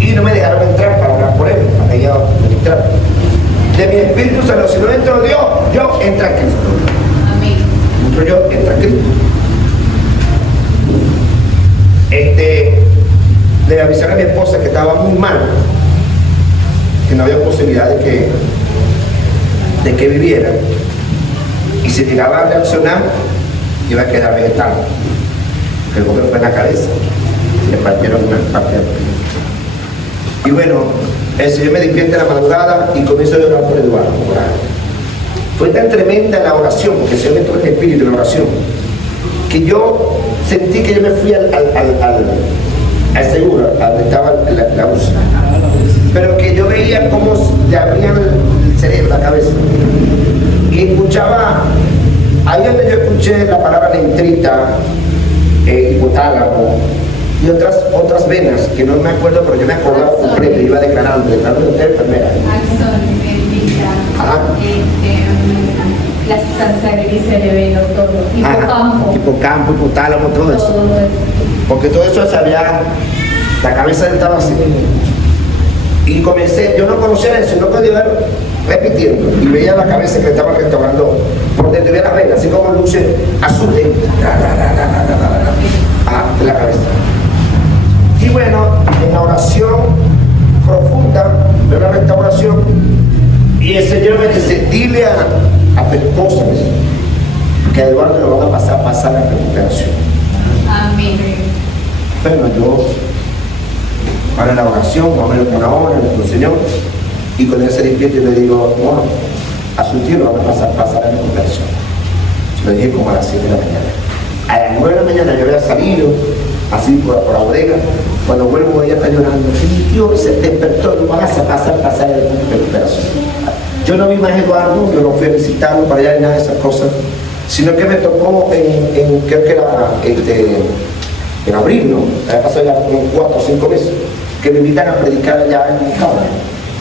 Y no me dejaron entrar para orar por él, para que yo entrar. De mi Espíritu Santo, si no entro Dios, yo entro a Cristo. Amén. Entro yo, entra a Cristo. Le avisaron a mi esposa que estaba muy mal, que no había posibilidad de que viviera. Y si llegaba a reaccionar, iba a quedar vegetal. El golpe fue en la cabeza. Le partieron una parte del pie. Y bueno, el Señor me despierta en la madrugada y comienzo a llorar por Eduardo. Fue tan tremenda la oración, porque el Señor me tocó el espíritu en la oración, que yo sentí que yo me fui al seguro, donde estaba la UCI. Pero que yo veía cómo le abrían el cerebro, la cabeza. Y escuchaba, ahí donde yo escuché la palabra lentrita, hipotálamo, y otras venas, que no me acuerdo, pero yo me acordaba completo, iba declarando de enfermera. La sustancia gris, cerebelo, todo. Hipocampo, hipotálamo, todo eso. Porque todo eso sabía, la cabeza estaba así. Y comencé, yo no conocía eso, sino que iba repitiendo. Y veía la cabeza que estaba restaurando por donde tuviera las venas, así como luces azules. De la cabeza. Y bueno, en la oración profunda de la restauración, y el Señor me dice, dile a tu esposa que a Eduardo lo van a pasar a recuperación. Amén. Bueno, yo para la oración, más o menos una hora, le digo, Señor, y con él se despierta y le digo, bueno, a su tío lo van a pasar a recuperación. Lo dije como a las 7 de la mañana. A las 9 de la mañana yo había salido así por la bodega. Cuando vuelvo ella está llorando. Mi tío se despertó, no vas a pasar a recuperación. Yo no vi más a Eduardo, yo no fui a visitarlo para allá ni nada de esas cosas, sino que me tocó en creo que era en abril, ¿no? Había pasado ya como 4 o 5 meses, que me invitan a predicar allá en Cabra.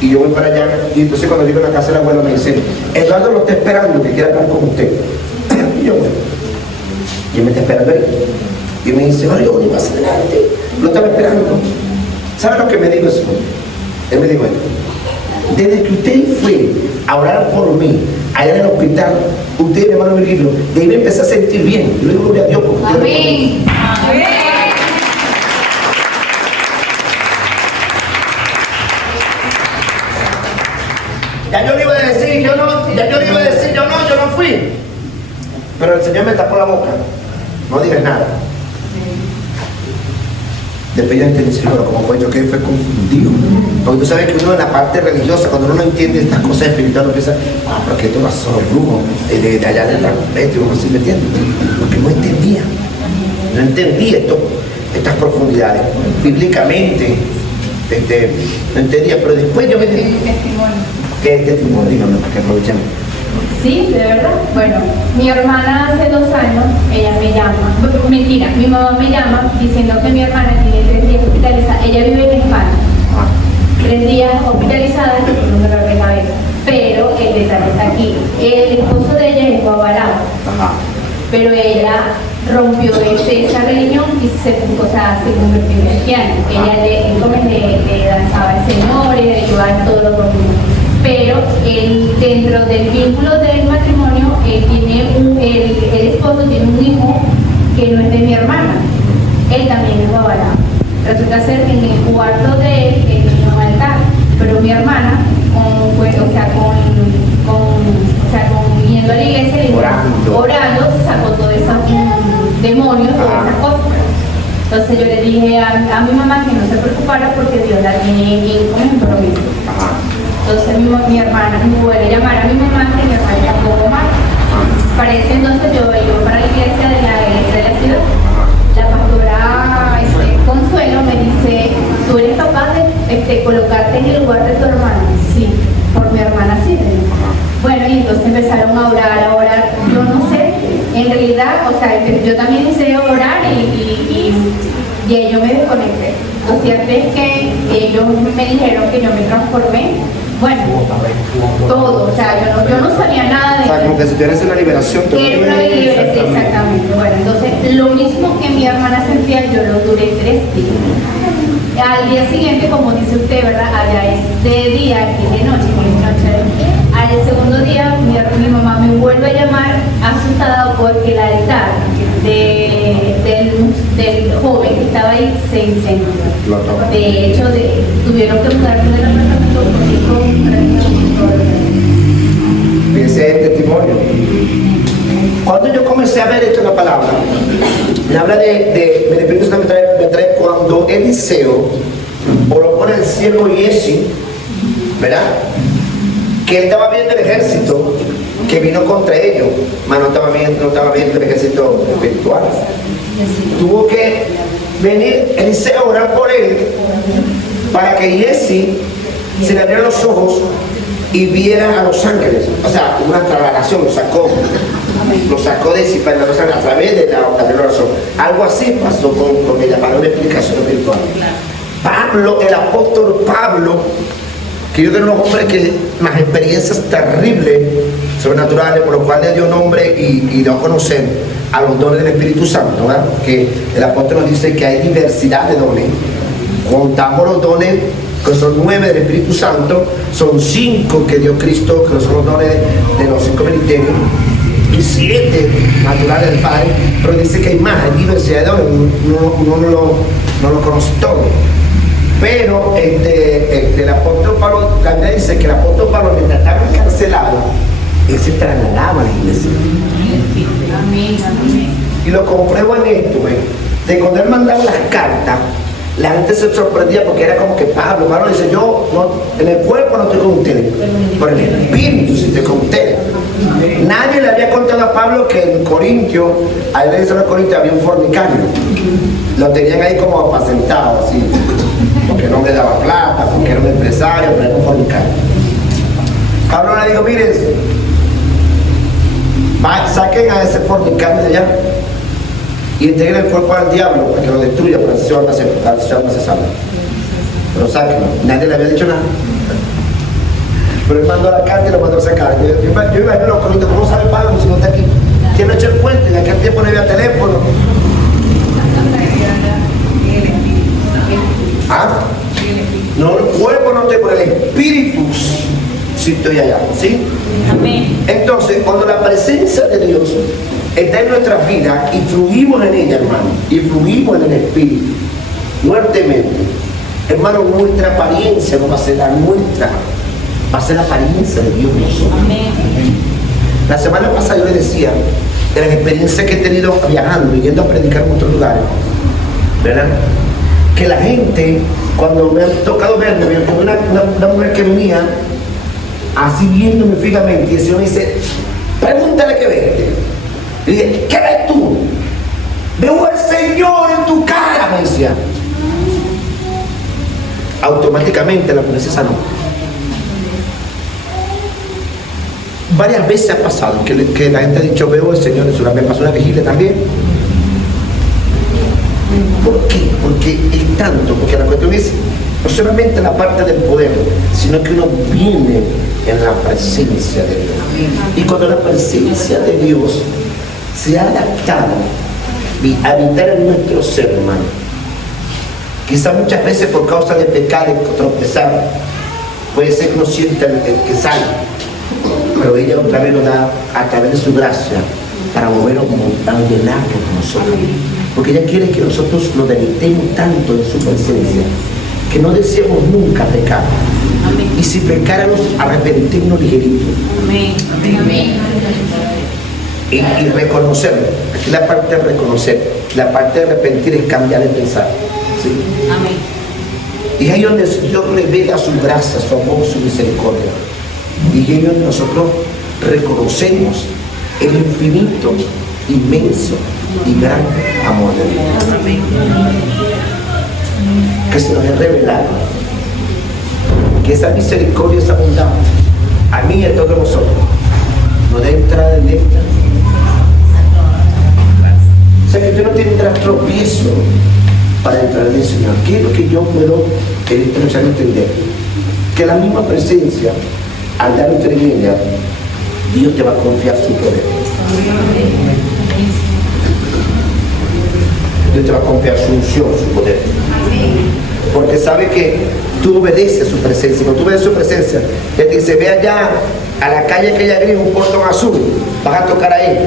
Y yo voy para allá, y entonces cuando llego a la casa del abuelo me dicen, Eduardo lo está esperando, que quiere hablar con usted. Y yo, bueno, y él me está esperando ahí. Y me dice, oye, ¿dónde vas adelante? Lo estaba esperando. ¿Sabe lo que me dijo eso? Él me dijo, desde que usted fue a orar por mí, allá en el hospital, usted, mi hermano Virgilio, de ahí me empecé a sentir bien. Yo le digo, gloria a Dios. Amén. Amén. Ya yo le iba a decir, yo no fui. Pero el Señor me tapó la boca. No digas nada. Después yo entendí, Señor, como fue yo que fue confundido. Porque tú sabes que uno en la parte religiosa, cuando uno no entiende estas cosas espirituales, uno piensa, pero que esto son los brujos de allá del trampete, uno así me entiende. Porque no entendía esto, estas profundidades. Bíblicamente, no entendía, pero después yo me Mi dije, testimonio. ¿qué testimonio? Dígame, que aprovechemos. Sí, de verdad. Bueno, mi hermana hace 2 años, ella me llama, mentira, mi mamá me llama diciendo que mi hermana tiene 3 días hospitalizada. Ella vive en España. 3 días hospitalizada con un dolor de cabeza. Pero el detalle está aquí. El esposo de ella es guabalao. Ajá. Pero ella rompió esa religión y se convirtió en cristiana. Ella le danzaba al Señor, le ayudaba en todo lo conmigo. Pero él, dentro del vínculo del matrimonio, el esposo tiene un hijo que no es de mi hermana. Él también es guabalao. Resulta ser que en el cuarto de él tiene un altar, pero mi hermana, yendo a la iglesia y orando, sacó todos esos demonios, todas esas cosas. Entonces yo le dije a mi mamá que no se preocupara porque Dios la tiene bien con compromiso. Entonces mi hermana me puede llamar a mi mamá, que mi hermana está un poco mal. Para ese entonces yo iba para la iglesia de la ciudad. La pastora Consuelo me dice, ¿tú eres capaz de colocarte en el lugar de tu hermana? Sí, por mi hermana sí. Bueno, y entonces empezaron a orar. Yo no sé, en realidad, yo también sé orar y ahí yo me desconecté. Lo cierto es que ellos me dijeron que yo me transformé. Bueno, todo, yo no sabía nada de O sea, como que si tuvieras una liberación. que era una liberación, exactamente. Bueno, entonces lo mismo que mi hermana sentía, yo lo duré 3 días. Al día siguiente, como dice usted, ¿verdad? Allá es de día, aquí de noche, aquí es noche. Al segundo día, mi mamá me vuelve a llamar asustada porque el altar del joven que estaba ahí se incendió. De hecho, tuvieron que mudarse del apartamento porque Fíjese el testimonio. Cuando yo comencé a ver esto en la palabra, me habla el Espíritu Santo me trae cuando Eliseo oró por el cielo Giesi, ¿verdad? Que él estaba viendo el ejército que vino contra ellos, mas no estaba viendo el ejército espiritual. Tuvo que venir Eliseo a orar por él para que Giesi se le abrieran los ojos y viera a los ángeles. O sea, una trasladación, lo sacó de sí para los ángeles a través de la oración. Algo así pasó con ella, para una explicación espiritual. Pablo, el apóstol Pablo, que yo de unos hombres que más experiencias terribles, sobrenaturales, por lo cual le dio nombre y dio a conocer a los dones del Espíritu Santo, ¿verdad? Que el apóstol nos dice que hay diversidad de dones. Contamos los dones, que son 9 del Espíritu Santo, son 5 que dio Cristo, que son los dones de los 5 ministerios, y 7 naturales del Padre, pero dice que hay más, hay diversidad de dones, uno no lo conoce todo. Pero el apóstol Pablo, también dice que el apóstol Pablo, mientras estaba encarcelado, él se trasladaba a la iglesia. Amén. Y lo compruebo en esto, de cuando él mandaba las cartas, la gente se sorprendía porque era como que Pablo dice, yo en el cuerpo no estoy con ustedes, por el espíritu sí estoy con ustedes. Nadie le había contado a Pablo que en Corintio, a él le dice a Corintio, había un fornicario. Lo tenían ahí como apacentado, así, porque no le daba plata, porque era un empresario, pero era un fornicario. Pablo le dijo, miren, saquen a ese fornicario de allá y entreguen el cuerpo al diablo para que lo destruya, para que el Señor no se salve. Pero sáquenlo. Nadie le había dicho nada. Pero él mandó la carta y lo mandó a sacar. Yo imagino los corintios, ¿cómo sabe Pablo si no está aquí? ¿Quién no ha hecho el puente? En aquel tiempo no había teléfono. ¿Ah? No, el cuerpo no estoy, por el espíritu sí estoy allá, ¿sí? Amén. Entonces, cuando la presencia de Dios está en nuestras vidas y fluimos en ella, hermano, y fluimos en el espíritu fuertemente, hermano, nuestra apariencia no va a ser la nuestra, va a ser la apariencia de Dios en nosotros. Amén. La semana pasada yo les decía de las experiencias que he tenido viajando y yendo a predicar en otros lugares, ¿verdad? Que la gente, cuando me ha tocado verme, una mujer que venía así viéndome fijamente, y el Señor me dice, pregúntale qué ves. Y dije, ¿qué ves tú? Veo al Señor en tu cara, me decía. automáticamente la mujer se sanó. Varias veces ha pasado que la gente ha dicho, veo al Señor en su me pasó una vigilia también. ¿Por qué? Porque es tanto, porque la cuestión es no solamente la parte del poder, sino que uno viene en la presencia de Dios. Y cuando la presencia de Dios se ha adaptado a habitar en nuestro ser, hermano, quizá muchas veces por causa de pecar y tropezar, puede ser que uno sienta el que sale, pero ella otra vez nos da a través de su gracia para volver a llenarnos con nosotros, porque ella quiere que nosotros nos deleitemos tanto en su presencia que no deseemos nunca pecar. Amén. Y si pecáramos, arrepentirnos ligerito. Amén. Amén. Y reconocerlo. Aquí la parte de reconocer, la parte de arrepentir es cambiar de pensar. ¿Sí? Amén. Y ahí donde Dios revela su gracia, su amor, su misericordia. Y ahí donde nosotros reconocemos el infinito, inmenso y gran amor de Dios. Amén. Que se nos es revelado. Que esa misericordia, esa bondad, a mí y a todos nosotros, nos da entrada directa. O sea que tú no tendrás tropiezo para entrar en el Señor. ¿Qué es lo que yo puedo empezar a entender? Que la misma presencia, al dar entre ella, Dios te va a confiar su poder. Dios te va a confiar su unción, su poder. Porque sabe que tú obedeces su presencia. Cuando tú obedeces su presencia, Él te dice, ve allá a la calle que ella gris, un portón azul, vas a tocar ahí.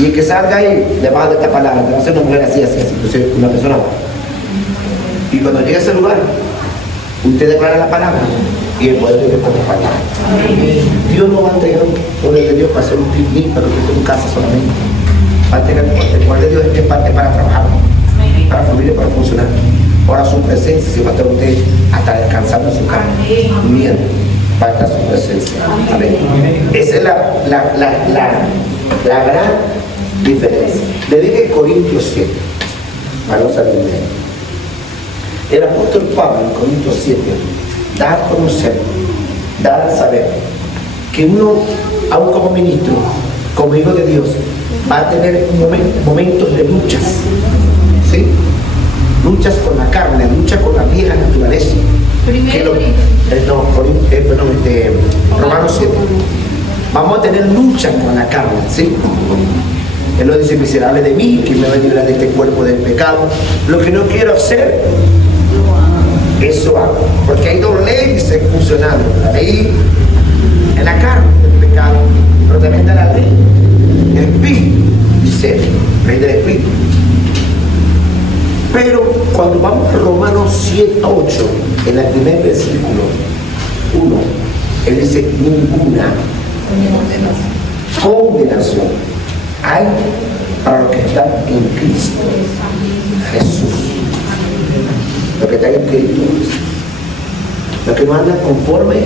Y el que salga ahí, le vas a dar esta palabra, te va a hacer una mujer así, así, así. Entonces, una persona. Y cuando llegue a ese lugar, usted declara la palabra y el poder de Dios te acompaña. Dios no va a entregar un poder de Dios para hacer un picnic, para que esté en tu casa solamente. Va a entregar el poder de Dios es parte para trabajar, para fluir y para funcionar. Ahora su presencia, si va a estar usted hasta descansando en su cama, durmiendo, va a estar su presencia. Amén. Esa es la gran diferencia. Le dije Corintios 7, para no salir de ahí. El apóstol Pablo en Corintios 7 da a conocer, da a saber que uno, aún como ministro, como hijo de Dios, va a tener momentos de luchas, ¿sí? Luchas con la carne, lucha con la vieja naturaleza. Romanos 7. Vamos a tener lucha con la carne, ¿sí? Él lo dice, miserable de mí, que me va a librar de este cuerpo del pecado. Lo que no quiero hacer, eso hago. Porque hay dos leyes funcionando. La ley en la carne del pecado, pero también está la ley del espíritu, dice ley del espíritu. Pero cuando vamos a Romanos 7, 8, en el primer versículo 1, él dice, ninguna condenación hay para los que están en Cristo Jesús. Los que están en Cristo, los que no andan conforme,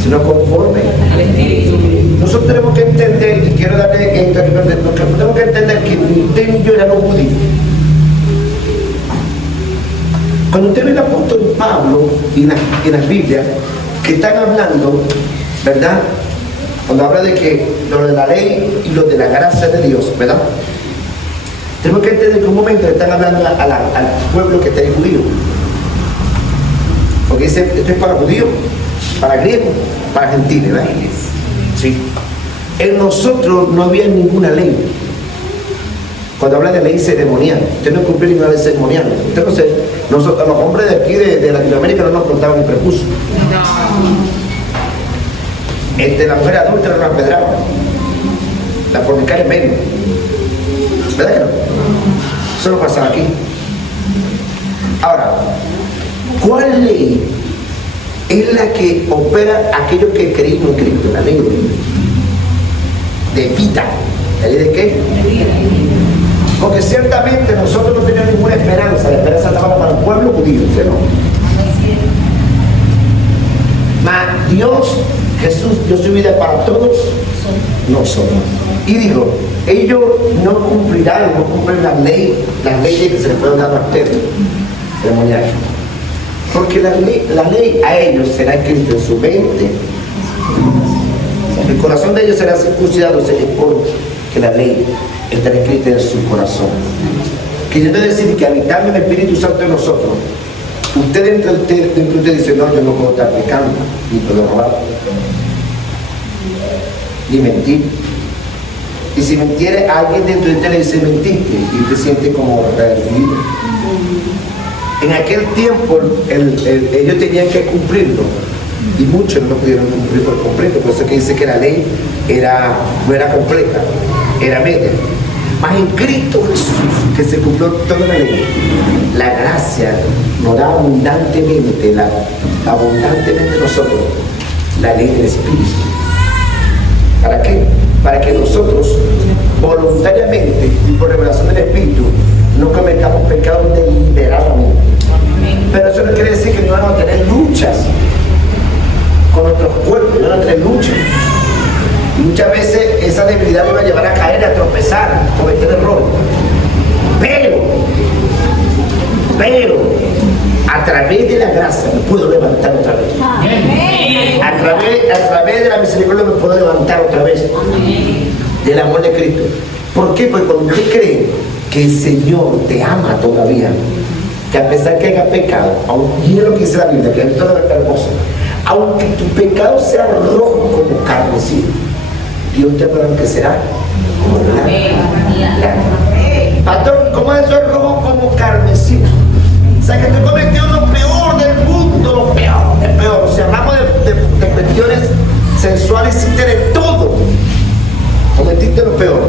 sino conforme Al Espíritu. Nosotros tenemos que entender, y quiero darle esto, tenemos que entender que ni usted ni yo éramos judíos. Cuando usted ve el apóstol Pablo y las Biblias que están hablando, ¿verdad? Cuando habla de que lo de la ley y lo de la gracia de Dios, ¿verdad? Tenemos que entender que en un momento le están hablando al pueblo que está en judío. Porque dice, esto es para judíos, para griegos, para gentiles, ¿verdad? Sí. En nosotros no había ninguna ley. Cuando habla de ley ceremonial, usted no cumple ninguna ley ceremonial. Usted no sé, nosotros, los hombres de aquí de Latinoamérica no nos cortaban el prepucio. Entre la mujer adulta no la pedraban. La fornicaria menos. ¿Verdad que no? Eso no pasaba aquí. Ahora, ¿cuál ley es la que opera aquellos que creímos en Cristo? La ley de vida. ¿La ley de qué? Porque ciertamente nosotros no teníamos ninguna esperanza. La esperanza estaba para el pueblo judío, ¿sí o no? Mas Dios, Jesús dio su vida para todos nosotros. Y dijo, ellos no cumplirán, no cumplen las leyes que se les fueron dar a ustedes, ceremoniales. Porque la ley a ellos será escrita en su mente. El corazón de ellos será circuncidado, se les pone que la ley estará escrita en su corazón. Queriendo decir que habitando el Espíritu Santo en nosotros, usted dentro de usted dice, no, yo no puedo estar pecando, ni puedo robar, ni mentir. Y si mintiere, alguien dentro de usted le dice mentiste, y usted siente como arrepentido. En aquel tiempo ellos tenían que cumplirlo, y muchos no lo pudieron cumplir por completo. Por eso que dice que la ley no era completa, era media. Mas en Cristo Jesús, que se cumplió toda la ley, la gracia nos da abundantemente a nosotros la ley del Espíritu. ¿Para qué? Para que nosotros voluntariamente y por revelación del Espíritu no cometamos pecados deliberadamente. Pero eso no quiere decir que no vamos a tener luchas con nuestros cuerpos, no vamos a tener luchas. Y muchas veces esa debilidad nos va a llevar a caer, a tropezar, a cometer errores. Pero, a través de la gracia me puedo levantar otra vez. A través de la misericordia me puedo levantar otra vez. Del amor de Cristo. ¿Por qué? Porque cuando usted cree que el Señor te ama todavía, que a pesar que haya pecado, y es lo que dice la Biblia, que es todo hermoso, aunque tu pecado sea rojo como carmesí, Dios te perdona que será como blanco. Pastor, ¿cómo eso es rojo como carmesí? O sea que tú cometió lo peor del mundo, lo peor. O sea, hablamos de cuestiones sensuales, hiciste de todo. Cometiste lo peor.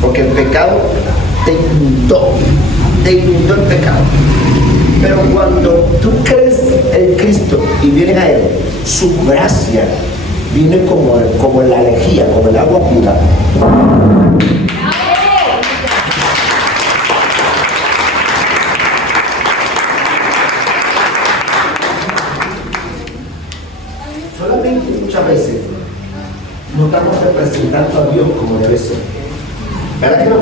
Porque el pecado te inundó el pecado. Pero cuando tú crees en Cristo y vienes a Él, su gracia viene como la lejía, como el agua pura. Solamente muchas veces no estamos representando a Dios como debe ser. ¿Verdad que no?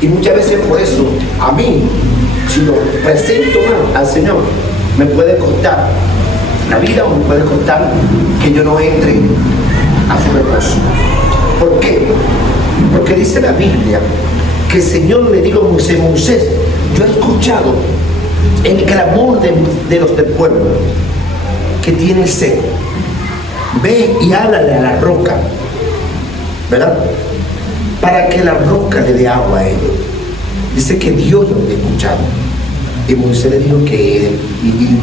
Y muchas veces por eso, a mí, si lo presento mal al Señor, me puede costar la vida o me puede costar que yo no entre a su reposo. ¿Por qué? Porque dice la Biblia que el Señor le dijo a Moisés, yo he escuchado el clamor de los del pueblo que tiene sed. Ve y háblale a la roca, ¿verdad? Para que la roca le dé agua a ellos. Dice que Dios lo había escuchado. Y Moisés le dijo y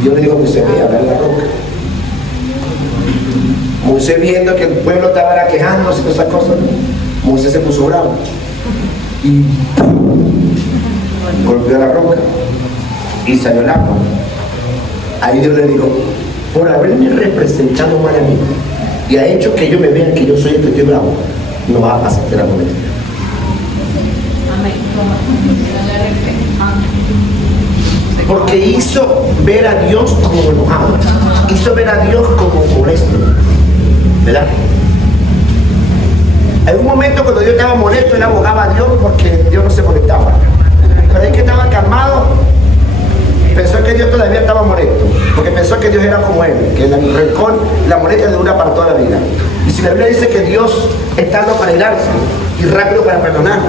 Dios le dijo a Moisés, ve a hablar a la roca. Moisés, viendo que el pueblo estaba quejándose y todas esas cosas, Moisés se puso bravo y golpeó a la roca y salió el agua. Ahí Dios le dijo, por haberme representado mal a mí y ha hecho que ellos me vean que yo soy el que estoy bravo, no va a pasar de la moneda. Porque hizo ver a Dios como enojado, hizo ver a Dios como molesto, ¿verdad? En un momento cuando Dios estaba molesto, él abogaba a Dios porque Dios no se molestaba. Pero es que estaba calmado, pensó que Dios todavía estaba molesto, porque pensó que Dios era como él, que el rencor, la molestia dura para toda la vida. Y si la Biblia dice que Dios es tardo para irarse y rápido para perdonar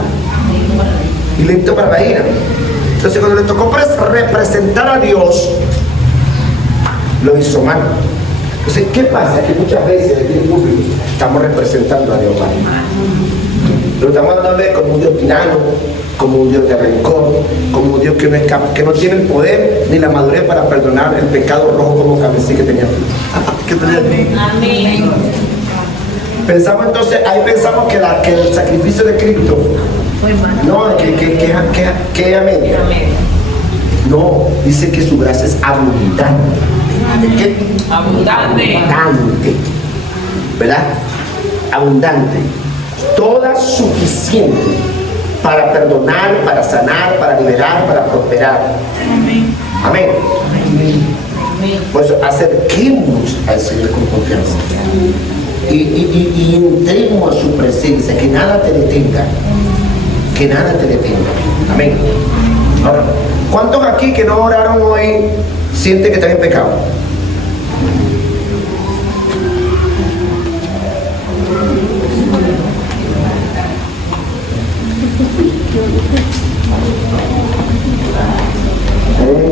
y lento para la ira. Entonces cuando le tocó representar a Dios, lo hizo mal. Entonces, ¿qué pasa? Que muchas veces en el público estamos representando a Dios mal. Lo estamos dando a ver como un Dios tirano, como un Dios de rencor, como un Dios que no tiene el poder ni la madurez para perdonar el pecado rojo como cabecilla que tenía. Amén. Pensamos entonces, ahí pensamos que el sacrificio de Cristo, no, que a media. No, dice que su gracia es abundante. ¿Qué? Abundante. ¿Verdad? Abundante. Toda suficiente para perdonar, para sanar, para liberar, para prosperar. Amén. Por eso acerquémonos al Señor con confianza. Y entremos a su presencia, que nada te detenga. Que nada te detenga. Amén. Ahora, ¿cuántos aquí que no oraron hoy sienten que están en pecado?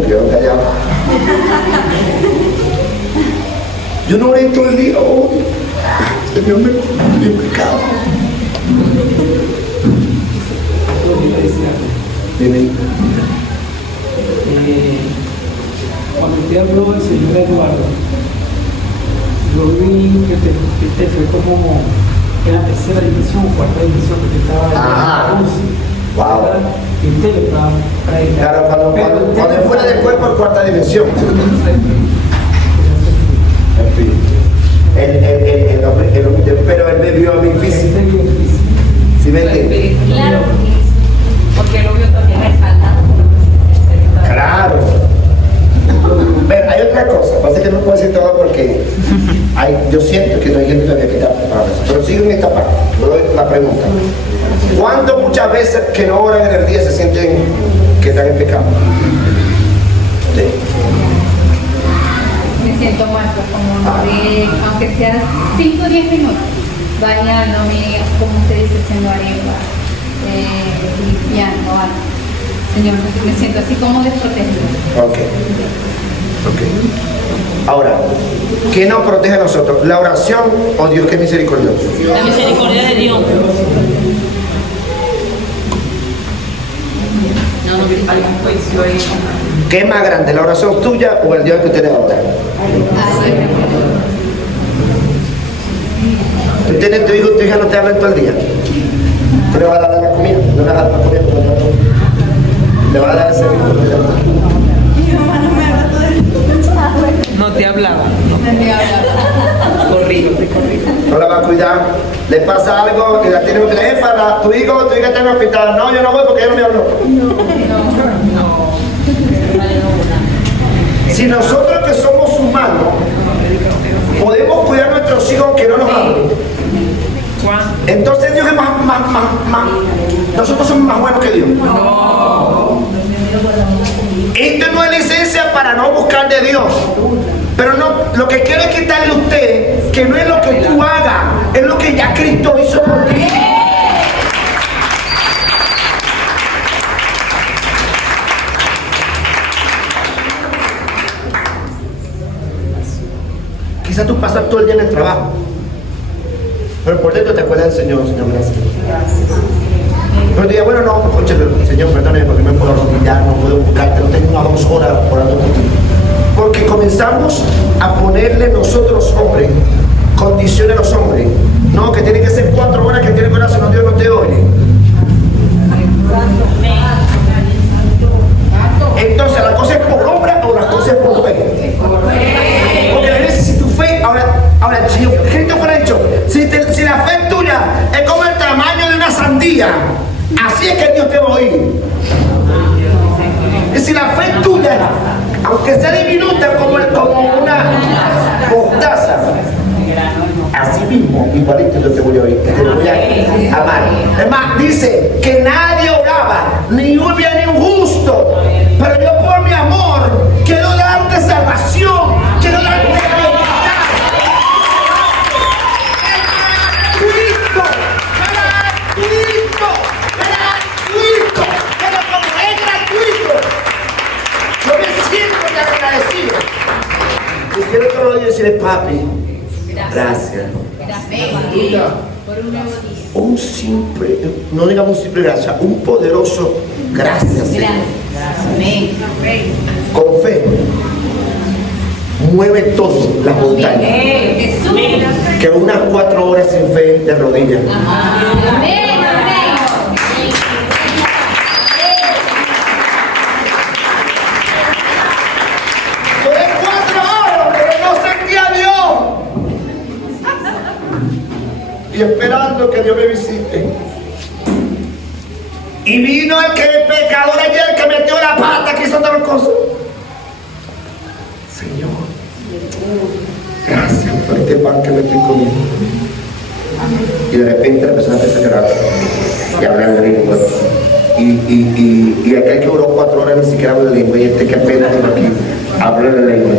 Quedó callado. Yo no oré todo el día hoy. Señor, me confundí en pecado. Dime. Cuando usted habló del señor Eduardo, yo vi que usted fue como en la tercera división, cuarta división, que estaba en 11. Wow. Y usted le estaba Claro, cuando es fuera del cuerpo es cuarta dimensión. Pero él me vio a mí físico. ¿Sí me entiendes? Claro, porque lo vio también respaldado. Claro. Pero hay otra cosa, pasa que no puedo decir todo porque yo siento que no hay gente todavía que está preparada para eso. Pero sigo en esta parte, la pregunta. ¿Cuánto muchas veces que no oran en el día se sienten que están en pecado? Sí. Me siento muerto, como de, aunque sea 5 o 10 minutos, bañándome, como usted dice, haciendo arepa, limpiando algo. Señor, me siento así como desprotegida. Ok. Ahora, ¿qué nos protege a nosotros? ¿La oración o Dios que es misericordioso? La misericordia de Dios. No, no, ¿Qué es más grande, la oración tuya o el Dios que ustedes adoran? ¿Tú tienes tu hijo, tu hija no te hablan todo el día? ¿Tú le vas a dar la comida? ¿No le vas a dar la comida? ¿Le vas a dar ese hijo? No te hablaba. Corrido. No la va a cuidar. Le pasa algo y la tiene que decir, para tu hijo, tu hija está en el hospital. No, yo no voy porque ella no me habló. Si nosotros que somos humanos podemos cuidar a nuestros hijos que no nos hablen, entonces Dios es más, nosotros somos más buenos que Dios. Esto no es licencia para no buscar de Dios, pero no, lo que quiero es quitarle a usted que no es lo que tú hagas, es lo que ya Cristo hizo por ti. Quizás tú pasas todo el día en el trabajo, pero por dentro te acuerdas del Señor, Señor, gracias. Pero diga, bueno, no, concha, Señor, perdóname porque no me puedo arrodillar, no puedo buscarte, no tengo 1 o 2 horas orando por ti. Porque comenzamos a ponerle nosotros, hombres, condiciones a los hombres. No, que tiene que ser 4 horas que tiene que orar, si no Dios no te oye. Entonces, ¿la cosa es por obra o la cosa es por fe? Porque a veces si tu fe, ahora si Cristo fuera dicho, si la fe tuya es como el tamaño de una sandía, así es que Dios te va a oír. Y si la fe tuya, aunque sea diminuta como una mostaza, así mismo, igualito yo te voy a oír, te voy a amar. Es más, dice que nadie oraba, ni hubo ni un justo, pero yo por mi amor quiero darte salvación, quiero darte libertad. Gratuito, pero como es gratuito, yo me siento agradecido. Y quiero que lo diga y decirle, papi, gracias. Por un nuevo día. Un simple, no digamos un simple gracias, un poderoso gracias, Señor. Amén. Con fe mueve todo las montañas. Jesús. Que unas 4 horas sin fe de rodillas. Amén. Duré 4 horas, pero no sentí a Dios. Y esperando que Dios me visite. Y vino el que el pecador ayer que metió la pata, que hizo tal cosa. Señor, gracias por este pan que me estoy comiendo. Y de repente la persona empezó a llorar y a hablar de lengua y aquel que oró 4 horas ni siquiera habla la lengua, y este que apenas vino aquí habla la lengua.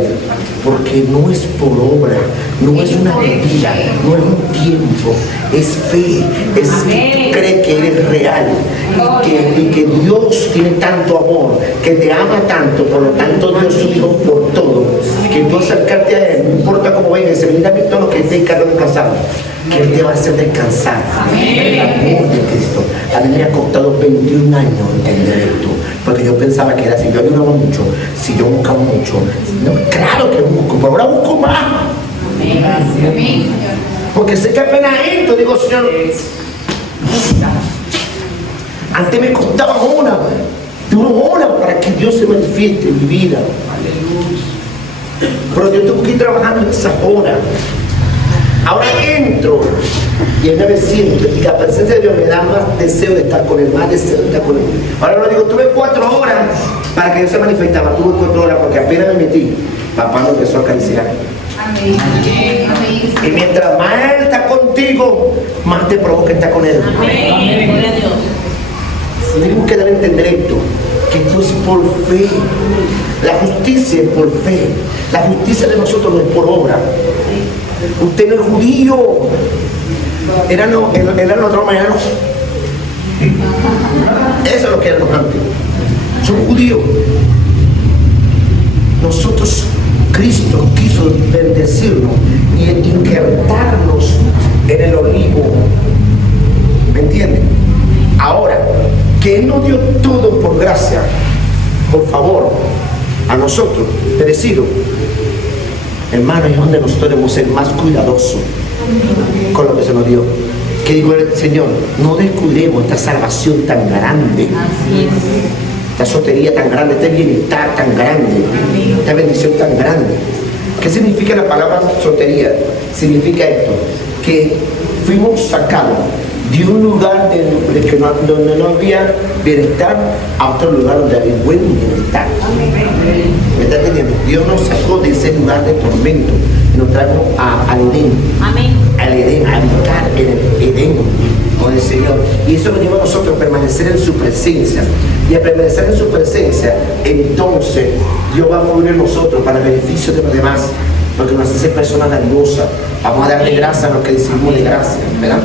Porque no es por obra, no es una medida, no es un tiempo, es fe, es que tú crees que eres real y que Dios tiene tanto amor, que te ama tanto, por lo tanto Dios su Hijo por todo, que tú acercarte a Él, no importa cómo venga, se mira a mí todo lo que esté descansado, que Él te va a hacer descansar. El amor de Cristo. A mí me ha costado 21 años entender esto, porque yo pensaba que era si yo ayudaba mucho, si yo buscaba mucho. No, claro que busco, pero ahora busco más. Porque sé que apenas esto, digo, Señor, antes me costaba una hora para que Dios se manifieste en mi vida. Pero yo tengo que ir trabajando en esas horas. Ahora entro y Él me siento y la presencia de Dios me da más deseo de estar con Él, más deseo de estar con Él. Ahora no digo, tuve 4 horas para que Dios se manifestara, tuve 4 horas porque apenas me metí, papá me empezó a acariciar. Amén. Amén. Y mientras más Él está contigo, más te provoca estar con Él. Amén. Gloria a Dios. Tenemos que dar a entender esto, que esto es por fe. La justicia es por fe. La justicia de nosotros no es por obra. Usted no es judío. Eran los romanos. Eso es lo que eran los antes. Son judíos. Nosotros, Cristo quiso bendecirnos y injertarnos en el olivo. ¿Me entienden? Ahora, que Él nos dio todo por gracia, por favor, a nosotros, merecido. Hermano, es donde nosotros debemos ser más cuidadosos con lo que se nos dio. Que digo, Señor, no descuidemos esta salvación tan grande, esta sotería tan grande, este bienestar tan grande, esta bendición tan grande. ¿Qué significa la palabra sotería? Significa esto, que fuimos sacados de un lugar donde no había bienestar a otro lugar donde había buen bienestar. ¿Me está entendiendo? Dios nos sacó de ese lugar de tormento y nos trajo al Edén. Amén. Al Edén, a habitar en el Edén con el Señor. Y eso nos lleva a nosotros a permanecer en su presencia. Y a permanecer en su presencia, entonces Dios va a fluir en nosotros para el beneficio de los demás, porque nos hace personas dadiosas. Vamos a darle gracias a los que decimos de gracia, ¿verdad?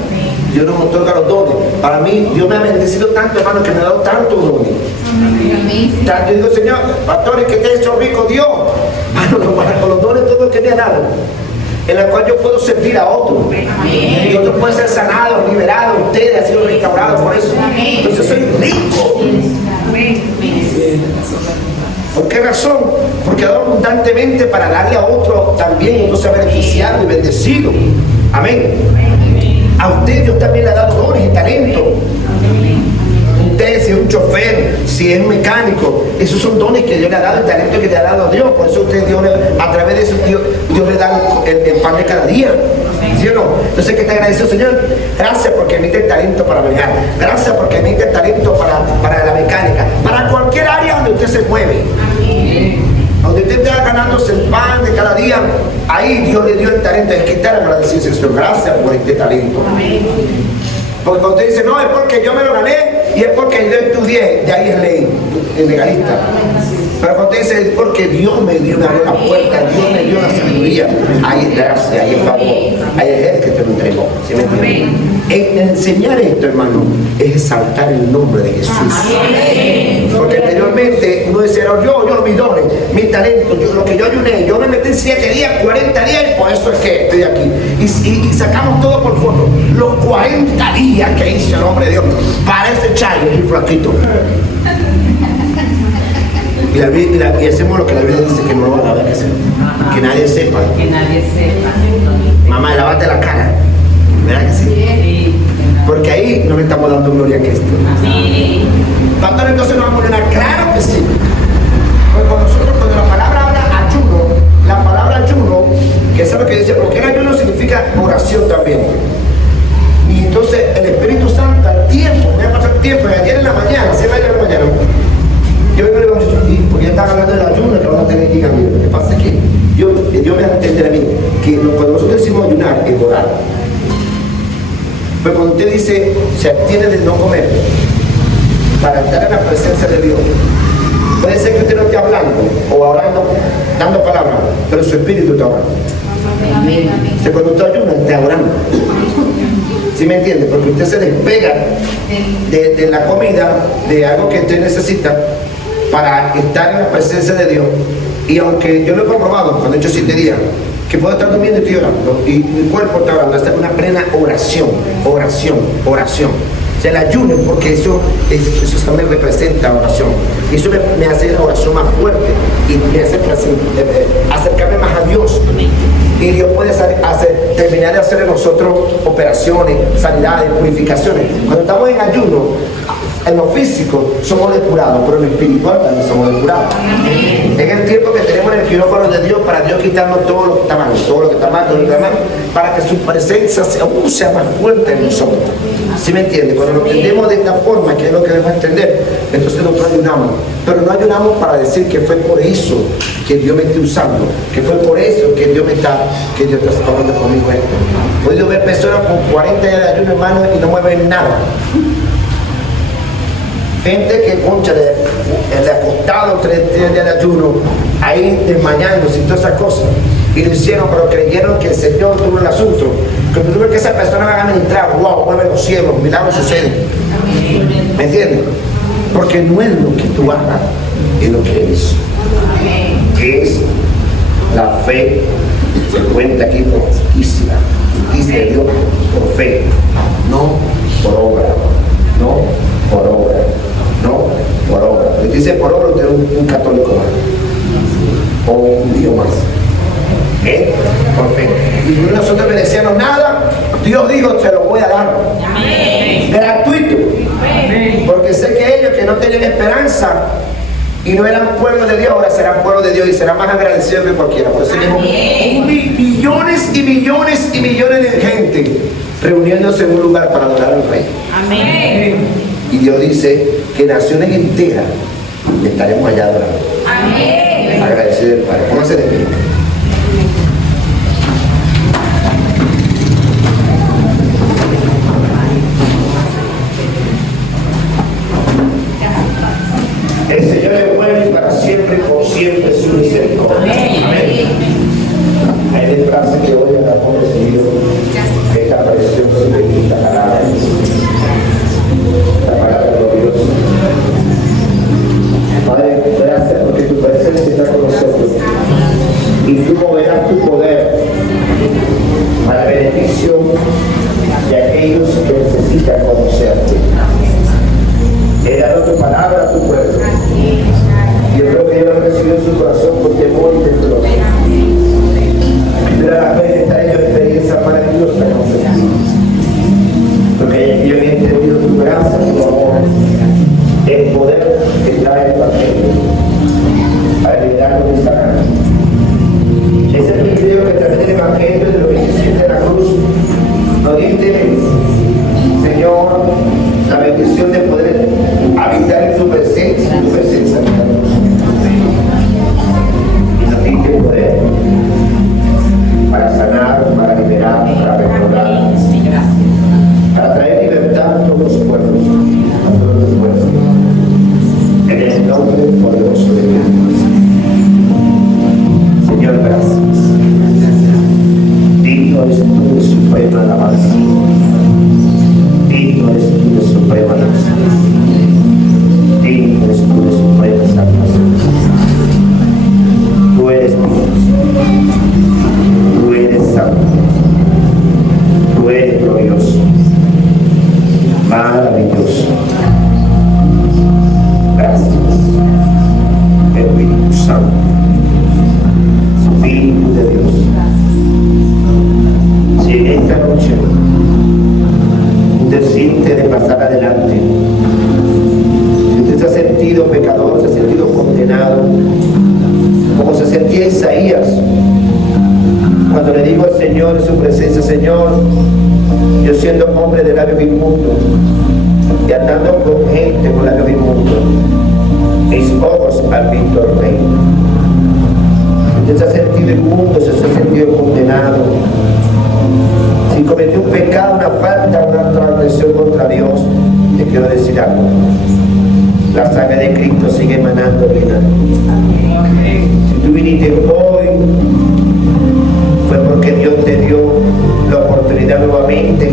Dios nos otorga los dones. Para mí, Dios me ha bendecido tanto, hermano, que me ha dado tantos dones. Tanto digo, Señor, pastores, que te he hecho rico Dios. Bueno, con los dones todo lo que me ha dado, en la cual yo puedo servir a otros. Y otros pueden ser sanados, liberados, ustedes han sido restaurados por eso. Entonces soy rico. ¿Por qué razón? Porque ha dado abundantemente para darle a otro también, y no se ha beneficiado y bendecido. Amén. A usted Dios también le ha dado dones y talentos. Usted, si es un chofer, si es un mecánico, esos son dones que Dios le ha dado, el talento que le ha dado a Dios. Por eso usted, a través de eso, Dios le da el pan de cada día. ¿Sí o no? Entonces, que te agradezco, Señor, gracias porque me diste el talento para manejar, gracias porque me diste el talento para la mecánica, para cualquier área donde usted se mueve. Donde usted está ganándose el pan de cada día, ahí Dios le dio el talento. Es que estar agradecido, Señor, gracias por este talento. Porque cuando usted dice, no, es porque yo me lo gané y es porque yo estudié, de ahí es ley, es legalista. Pero cuando usted dice, es porque Dios me dio, me abrió la puerta, Dios me dio la sabiduría, ahí es gracia, ahí es favor, ahí es Él que te lo entregó. ¿Sí me entiendes? En enseñar esto, hermano, es exaltar el nombre de Jesús. Porque anteriormente no decía, yo mis dones, mis talentos, lo que yo ayuné, yo me metí 7 días, 40 días y por eso es que estoy aquí. Y sacamos todo por foto. Los 40 días que hizo el hombre de Dios, parece chayo y flaquito. Y hacemos lo que la Biblia dice que no lo van a ver, que nadie sepa. Que nadie sepa. Mamá, lávate la cara. ¿Verdad que sí? Porque ahí no le estamos dando gloria a Cristo. Pastor, entonces nos vamos a poner claro que sí. Porque cuando la palabra habla ayuno, la palabra ayuno, que es lo que dice, porque el ayuno significa oración también. Y entonces el Espíritu Santo al tiempo, voy a pasar tiempo, ayer en la mañana, 7 de la mañana, yo me digo, porque ya están hablando del ayuno, que van a tener que ir a mí. Lo que pasa es que Dios me va a entender a mí, que cuando nosotros decimos ayunar, es orar. Pero cuando usted dice, se abstiene de no comer, para estar en la presencia de Dios. Puede ser que usted no esté hablando o orando, dando palabras, pero su espíritu está orando. Amén, amén. Si cuando usted ayuna, está orando. ¿Sí me entiende? Porque usted se despega de la comida, de algo que usted necesita para estar en la presencia de Dios. Y aunque yo lo he comprobado cuando he hecho 7 días, que puedo estar durmiendo y estoy orando, y mi cuerpo está orando, está en una plena oración, oración, oración. O sea, el ayuno, porque eso también representa oración. Y eso me hace la oración más fuerte y me hace acercarme más a Dios. Y Dios puede terminar de hacer en nosotros operaciones, sanidades, purificaciones. Cuando estamos en ayuno, en lo físico somos depurados, pero en lo espiritual también somos depurados. Es el tiempo que tenemos en el quirófano de Dios para Dios quitarnos todo lo que está mal, todo lo que está mal, todo lo que está mal, para que su presencia aún sea más fuerte en nosotros. ¿Sí me entiende? Cuando lo entendemos de esta forma, que es lo que debemos entender, entonces nosotros ayunamos. Pero no ayunamos para decir que fue por eso que Dios me está usando, que fue por eso que Dios está hablando conmigo esto. He podido ver personas con 40 días de ayuno, hermano, y no mueven nada. Gente que, concha, le ha costado 3 días de ayuno, ahí desmayándose y todas esas cosas. Y lo hicieron, pero creyeron que el Señor tuvo el asunto. Cuando tú ves que esa persona va a administrar, wow, mueve los cielos, milagros suceden. ¿Me entiendes? Porque no es lo que tú hagas, es lo que eres. Es la fe, se cuenta aquí por justicia. Justicia de Dios por fe, no por obra. No por obra. No por obra. Si dice por obra, usted es un católico más. O un judío más. Por fe. Y nosotros merecíamos nada, Dios dijo, se lo voy a dar. Amén. Gratuito. Amén. Porque sé que ellos que no tenían esperanza y no eran pueblo de Dios, ahora serán pueblo de Dios y serán más agradecidos que cualquiera. Por eso tenemos millones y millones y millones de gente reuniéndose en un lugar para adorar al Rey. Amén. Y Dios dice que naciones enteras estaremos allá adorando. Amén. Agradecido del Padre. Póngase de pie. El Señor es bueno y para siempre, por siempre su misericordia. Amén. Hay de frase que hoy hemos recibido esta preciosa y bendita palabra. La palabra gloriosa. Padre, gracias porque tu presencia está con nosotros. Y tú moverás tu poder para beneficio de aquellos que necesitan conocerte. He dado tu palabra a tu pueblo. Yo creo que ellos han recibido en su corazón con temor y temblor. Pero a la vez está ellos experiencia maravillosa con ti. Porque yo he entendido tu gracia, tu amor, el poder que trae el Evangelio para liberarnos y sanarnos. Ese es el video que trae el Evangelio de lo que se siente en la cruz. Nos diste, Señor, la bendición de poder habitar en tu presencia, y nos diste poder para sanar, para liberar, para recordar, para traer libertad a todos los pueblos, en el nombre poderoso de Dios. Señor, gracias. Digno es tú de suprema alabanza. Digno es tú de suprema alabanza. Digno es tú de suprema salvación. Tú eres Dios. Tú eres santo. Tú eres glorioso. Maravilloso. Gracias. Espíritu Santo. Espíritu de Dios. Si en esta noche usted siente de pasar adelante, si usted se ha sentido pecador, se ha sentido condenado, como se sentía Isaías, cuando le digo al Señor en su presencia, Señor, yo siendo hombre de labios inmundos y andando con gente con labios inmundos, mis ojos han visto al Rey. Usted se ha sentido inmundo, se ha sentido condenado. Si cometió un pecado, una falta, una transgresión contra Dios, te quiero decir algo. La sangre de Cristo sigue emanando bien a ti. Si tú viniste hoy, fue porque Dios te dio la oportunidad nuevamente.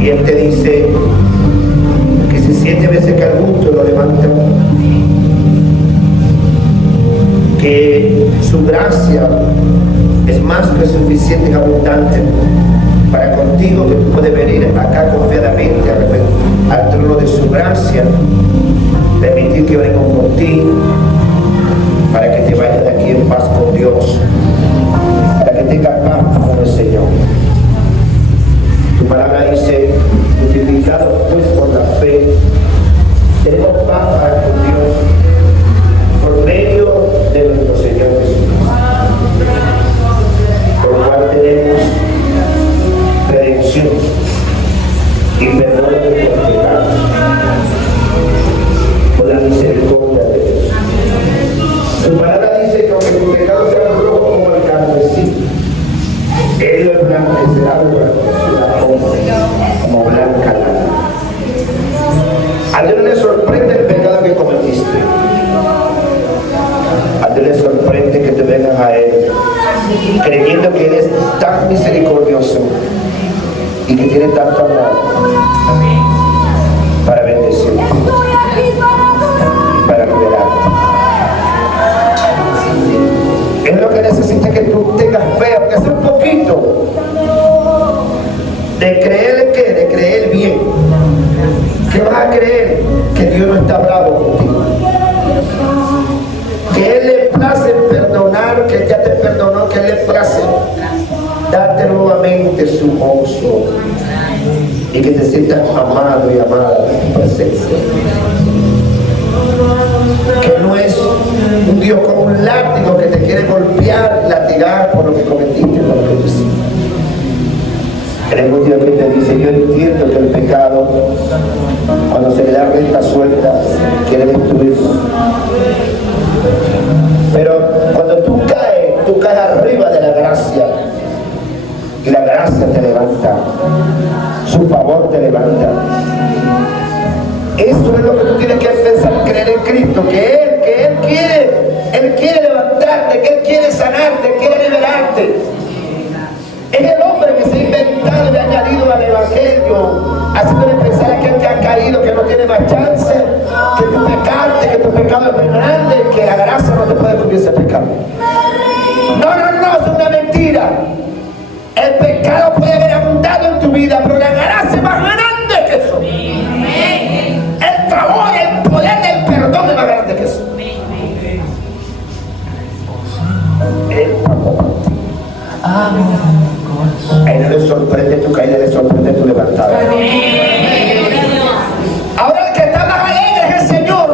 Y Él te dice que si 7 veces que al gusto lo levanta, que su gracia es más que suficiente y abundante para contigo, que tú puedes venir acá confiadamente al trono de su gracia, permitir que oremos por ti, para que te vayas de aquí en paz con Dios, para que tengas paz con el Señor. Tu palabra dice: justificados pues por la fe, tenemos paz para con Dios por medio de nuestro Señor Jesucristo, por lo cual tenemos redención y perdón de nuestros pecados por la misericordia de Dios. Tu palabra dice que aunque tus pecados sean rojos como el carmesí, Él los blanquecerá como blanca lana. A Dios no le sorprende el pecado que cometiste. A Dios le sorprende que te vengas a Él creyendo que Él es tan misericordioso y que tiene tanto amor para bendecirte y para liberarte. Es lo que necesita, que tú tengas fe, aunque sea un poquito, de creer que, de creer bien. ¿Qué vas a creer? Que Dios no está bravo contigo, que Él le place perdonar, que Él ya te perdonó, que Él le place darte nuevamente su gozo y que te sientas amado y amada en su presencia. Que no es un Dios con un látigo que te quiere golpear, latigar por lo que cometiste, por lo que tú hiciste. Eres un Dios que te dice: yo entiendo que el pecado, cuando se le da rienda suelta, quiere destruirlo. Pero cuando tú caes arriba de la gracia, y la gracia te levanta, su favor te levanta. Esto es lo que tú tienes que empezar a creer en Cristo, que Él quiere levantarte, que Él quiere sanarte, quiere liberarte. Es el hombre que se ha inventado y ha añadido al Evangelio, haciéndole pensar a aquel que ha caído que no tiene más chance, que tu pecado es muy grande, que la gracia no te puede cubrir ese pecado. No, es una mentira. El pecado puede haber abundado en tu vida, pero la gracia es más grande que eso. El favor, el poder del perdón es más grande que eso. Él pagó por ti. A Él no le sorprende tu caída, le sorprende tu levantada. Ahora el que está más alegre es el Señor,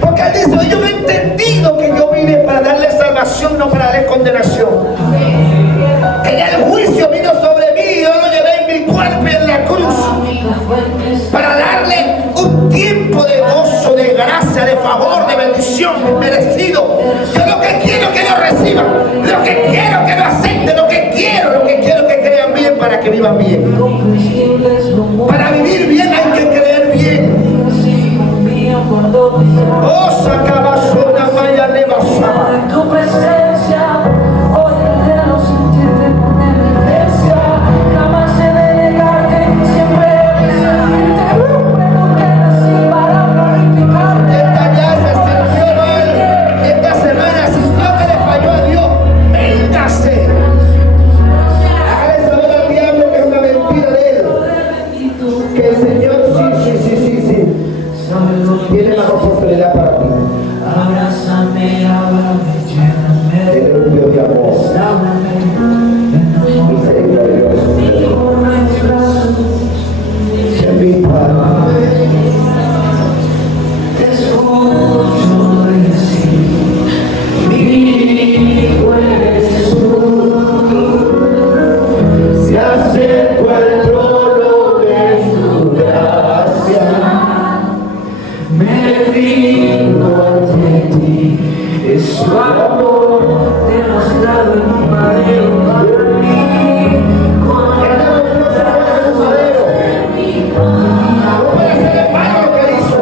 porque Él dice: yo he entendido que yo vine para darle salvación, no para darle condenación. Que ya el juicio vino sobre mí y yo lo llevé en mi cuerpo y en la cruz, para darle un tiempo de gozo, de gracia, de favor, de bendición merecido. Yo lo que quiero es que lo reciban, lo que quiero es que lo acepten, lo que quiero es que crean bien para que vivan bien. Para vivir bien hay que creer bien. Oh, sacabasona, vaya levasada. Tu presencia, hoy entero sentirte con evidencia. Jamás he de negarte, siempre he de servirte. Pero que nací para glorificarte. Esta ya se sintió mal. Esta semana sintió que le falló a Dios. Véngase. Hágale saber al diablo que es una mentira de él. Que el Señor sí tiene más oportunidad para ti. Abrázame, lléname. Tener un Dios de amor misericordioso. Que viva. Te escucho decir, mi hijo eres tú. Se acerco al trono de su gracia. Me rindo ante ti, es su amor demostrado en un madero para mí. No puede ser en vano lo que hizo.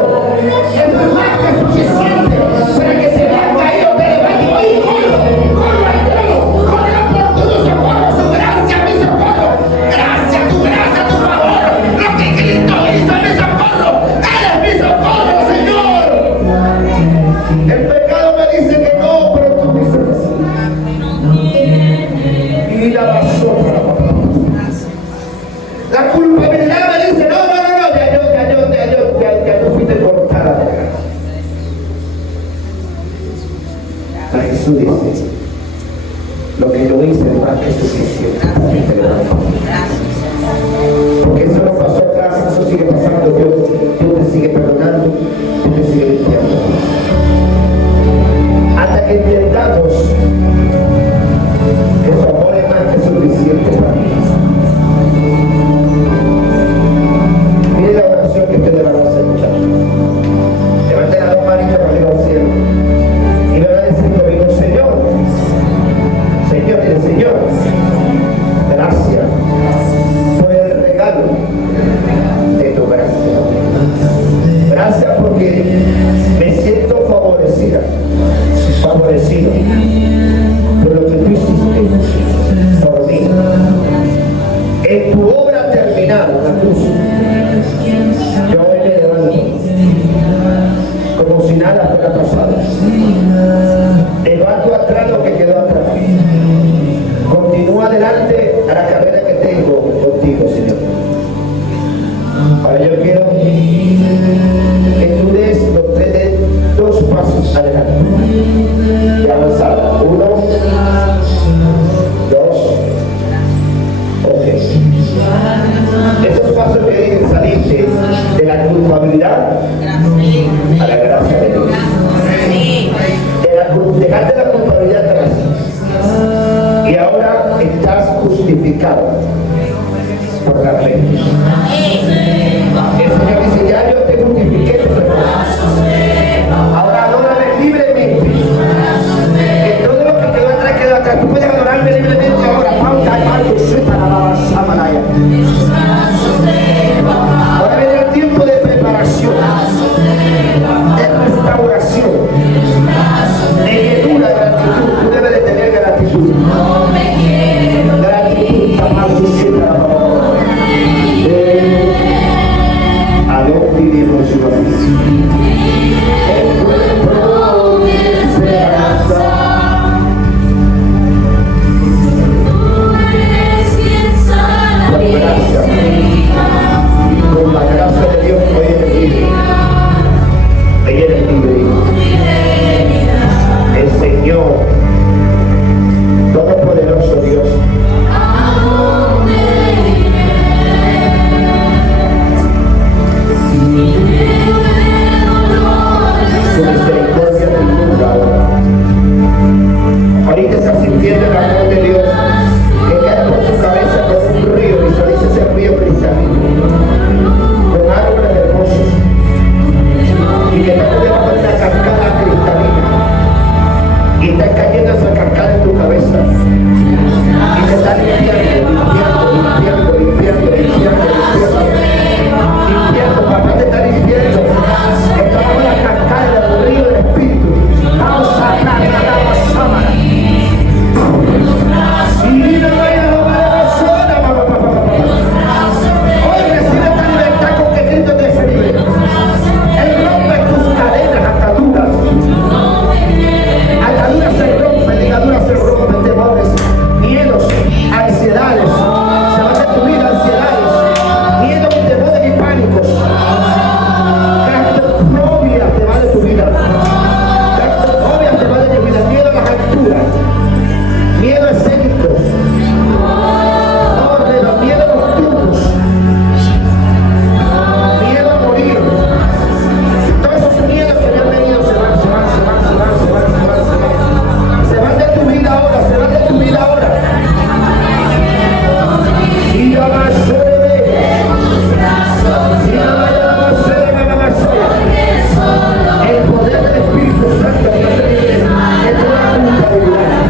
Jesús dice, lo que yo hice es más que suficiente. Porque eso no pasó atrás, eso sigue pasando. Dios te sigue perdonando, Dios te sigue limpiando. Hasta que entendamos que su amor es más que suficiente para mí. Mire la oración que ustedes van a hacer, muchachos. Levanten las dos manitas para arriba al cielo y me van a decir conmigo, Señor, dile, Señor, gracias por el regalo de tu gracia. Gracias porque me siento favorecido por lo que tú hiciste por mí. En tu obra terminada, la cruz, yo hoy me levanto como si nada fuera pasado. Levanto atrás lo que quedó atrás. Continúa adelante a la carrera que tengo contigo, Señor. Ahora yo quiero que tú des dos pasos adelante. De avanzada. 1, 2, ok. Esos pasos que deben salirte de la culpabilidad a la gracia de Dios. Dejarte la culpabilidad atrás. Y ahora estás justificado por la fe. El Señor dice, ya yo te justifiqué. Ahora adórame libremente. Que todo lo que quedó atrás. Tú puedes adorarme libremente ahora. Ahora viene el tiempo de preparación, de restauración, de llenura de gratitud. Tú debes de tener gratitud. Gratitud, a lo que vivimos su por la gracia de Dios, hoy eres libre. Hoy eres libre. El Señor Todopoderoso Dios su misericordia te inunda ahora. Ahorita estás sintiendo el amor de Dios que cae por tu cabeza como un río. Visualiza ese río cristalino con árboles hermosos y que está debajo de una cascada cristalina y está cayendo esa cascada en tu cabeza y te está limpiando, papá te está limpiando, está bajo la cascada del río del Espíritu. Vamos a hablar de la sábana y vive la persona, hoy recibe esta libertad con que Cristo te hace libre. Él rompe tus cadenas, ataduras se rompen, ligaduras se rompen, temores, miedos, ansiedades, se va de tu vida, ansiedades, miedos, temores y pánicos, claustrofobia te va de tu vida, claustrofobia te va de tu vida, miedo a las alturas, miedo escénico, miedo a los tubos, miedo a morir. Todos esos miedos que me han venido se van de tu vida ahora, se van de tu vida ahora. Y la más el poder del Espíritu Santo que se vive de toda culpabilidad.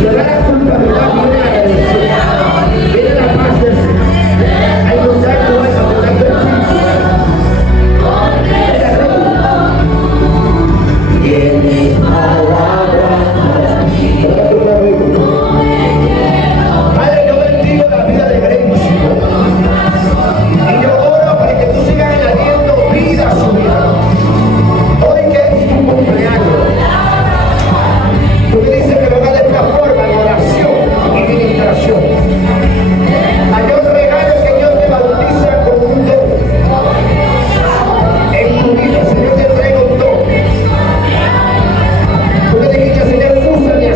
De la culpabilidad viene la bendición, viene la paz del Señor. Hay un salto esa por el Espíritu. Y en mis palabras, Padre, yo bendigo la vida de Gregorio y yo oro para que tú sigas añadiendo vida a su vida. Hoy que es tu cumpleaños, tú me dices que lo hagas de esta forma, en oración y ministración. Aquellos regalos que Dios te bautiza con un don. En tu vida, Señor, te entrega un don. Tú le dijiste, Señor, úsame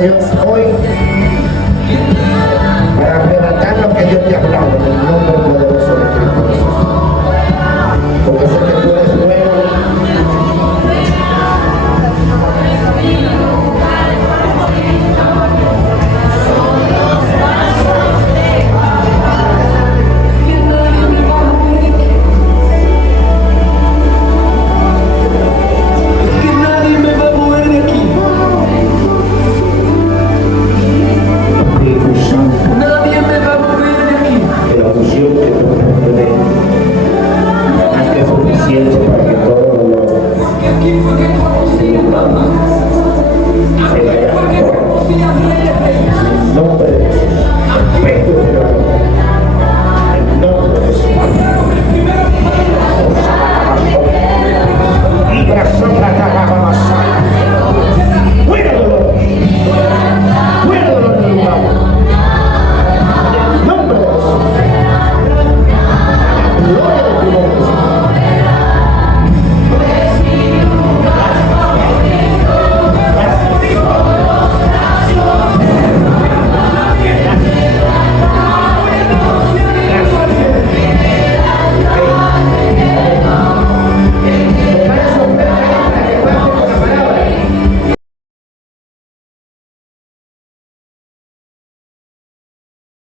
Dios.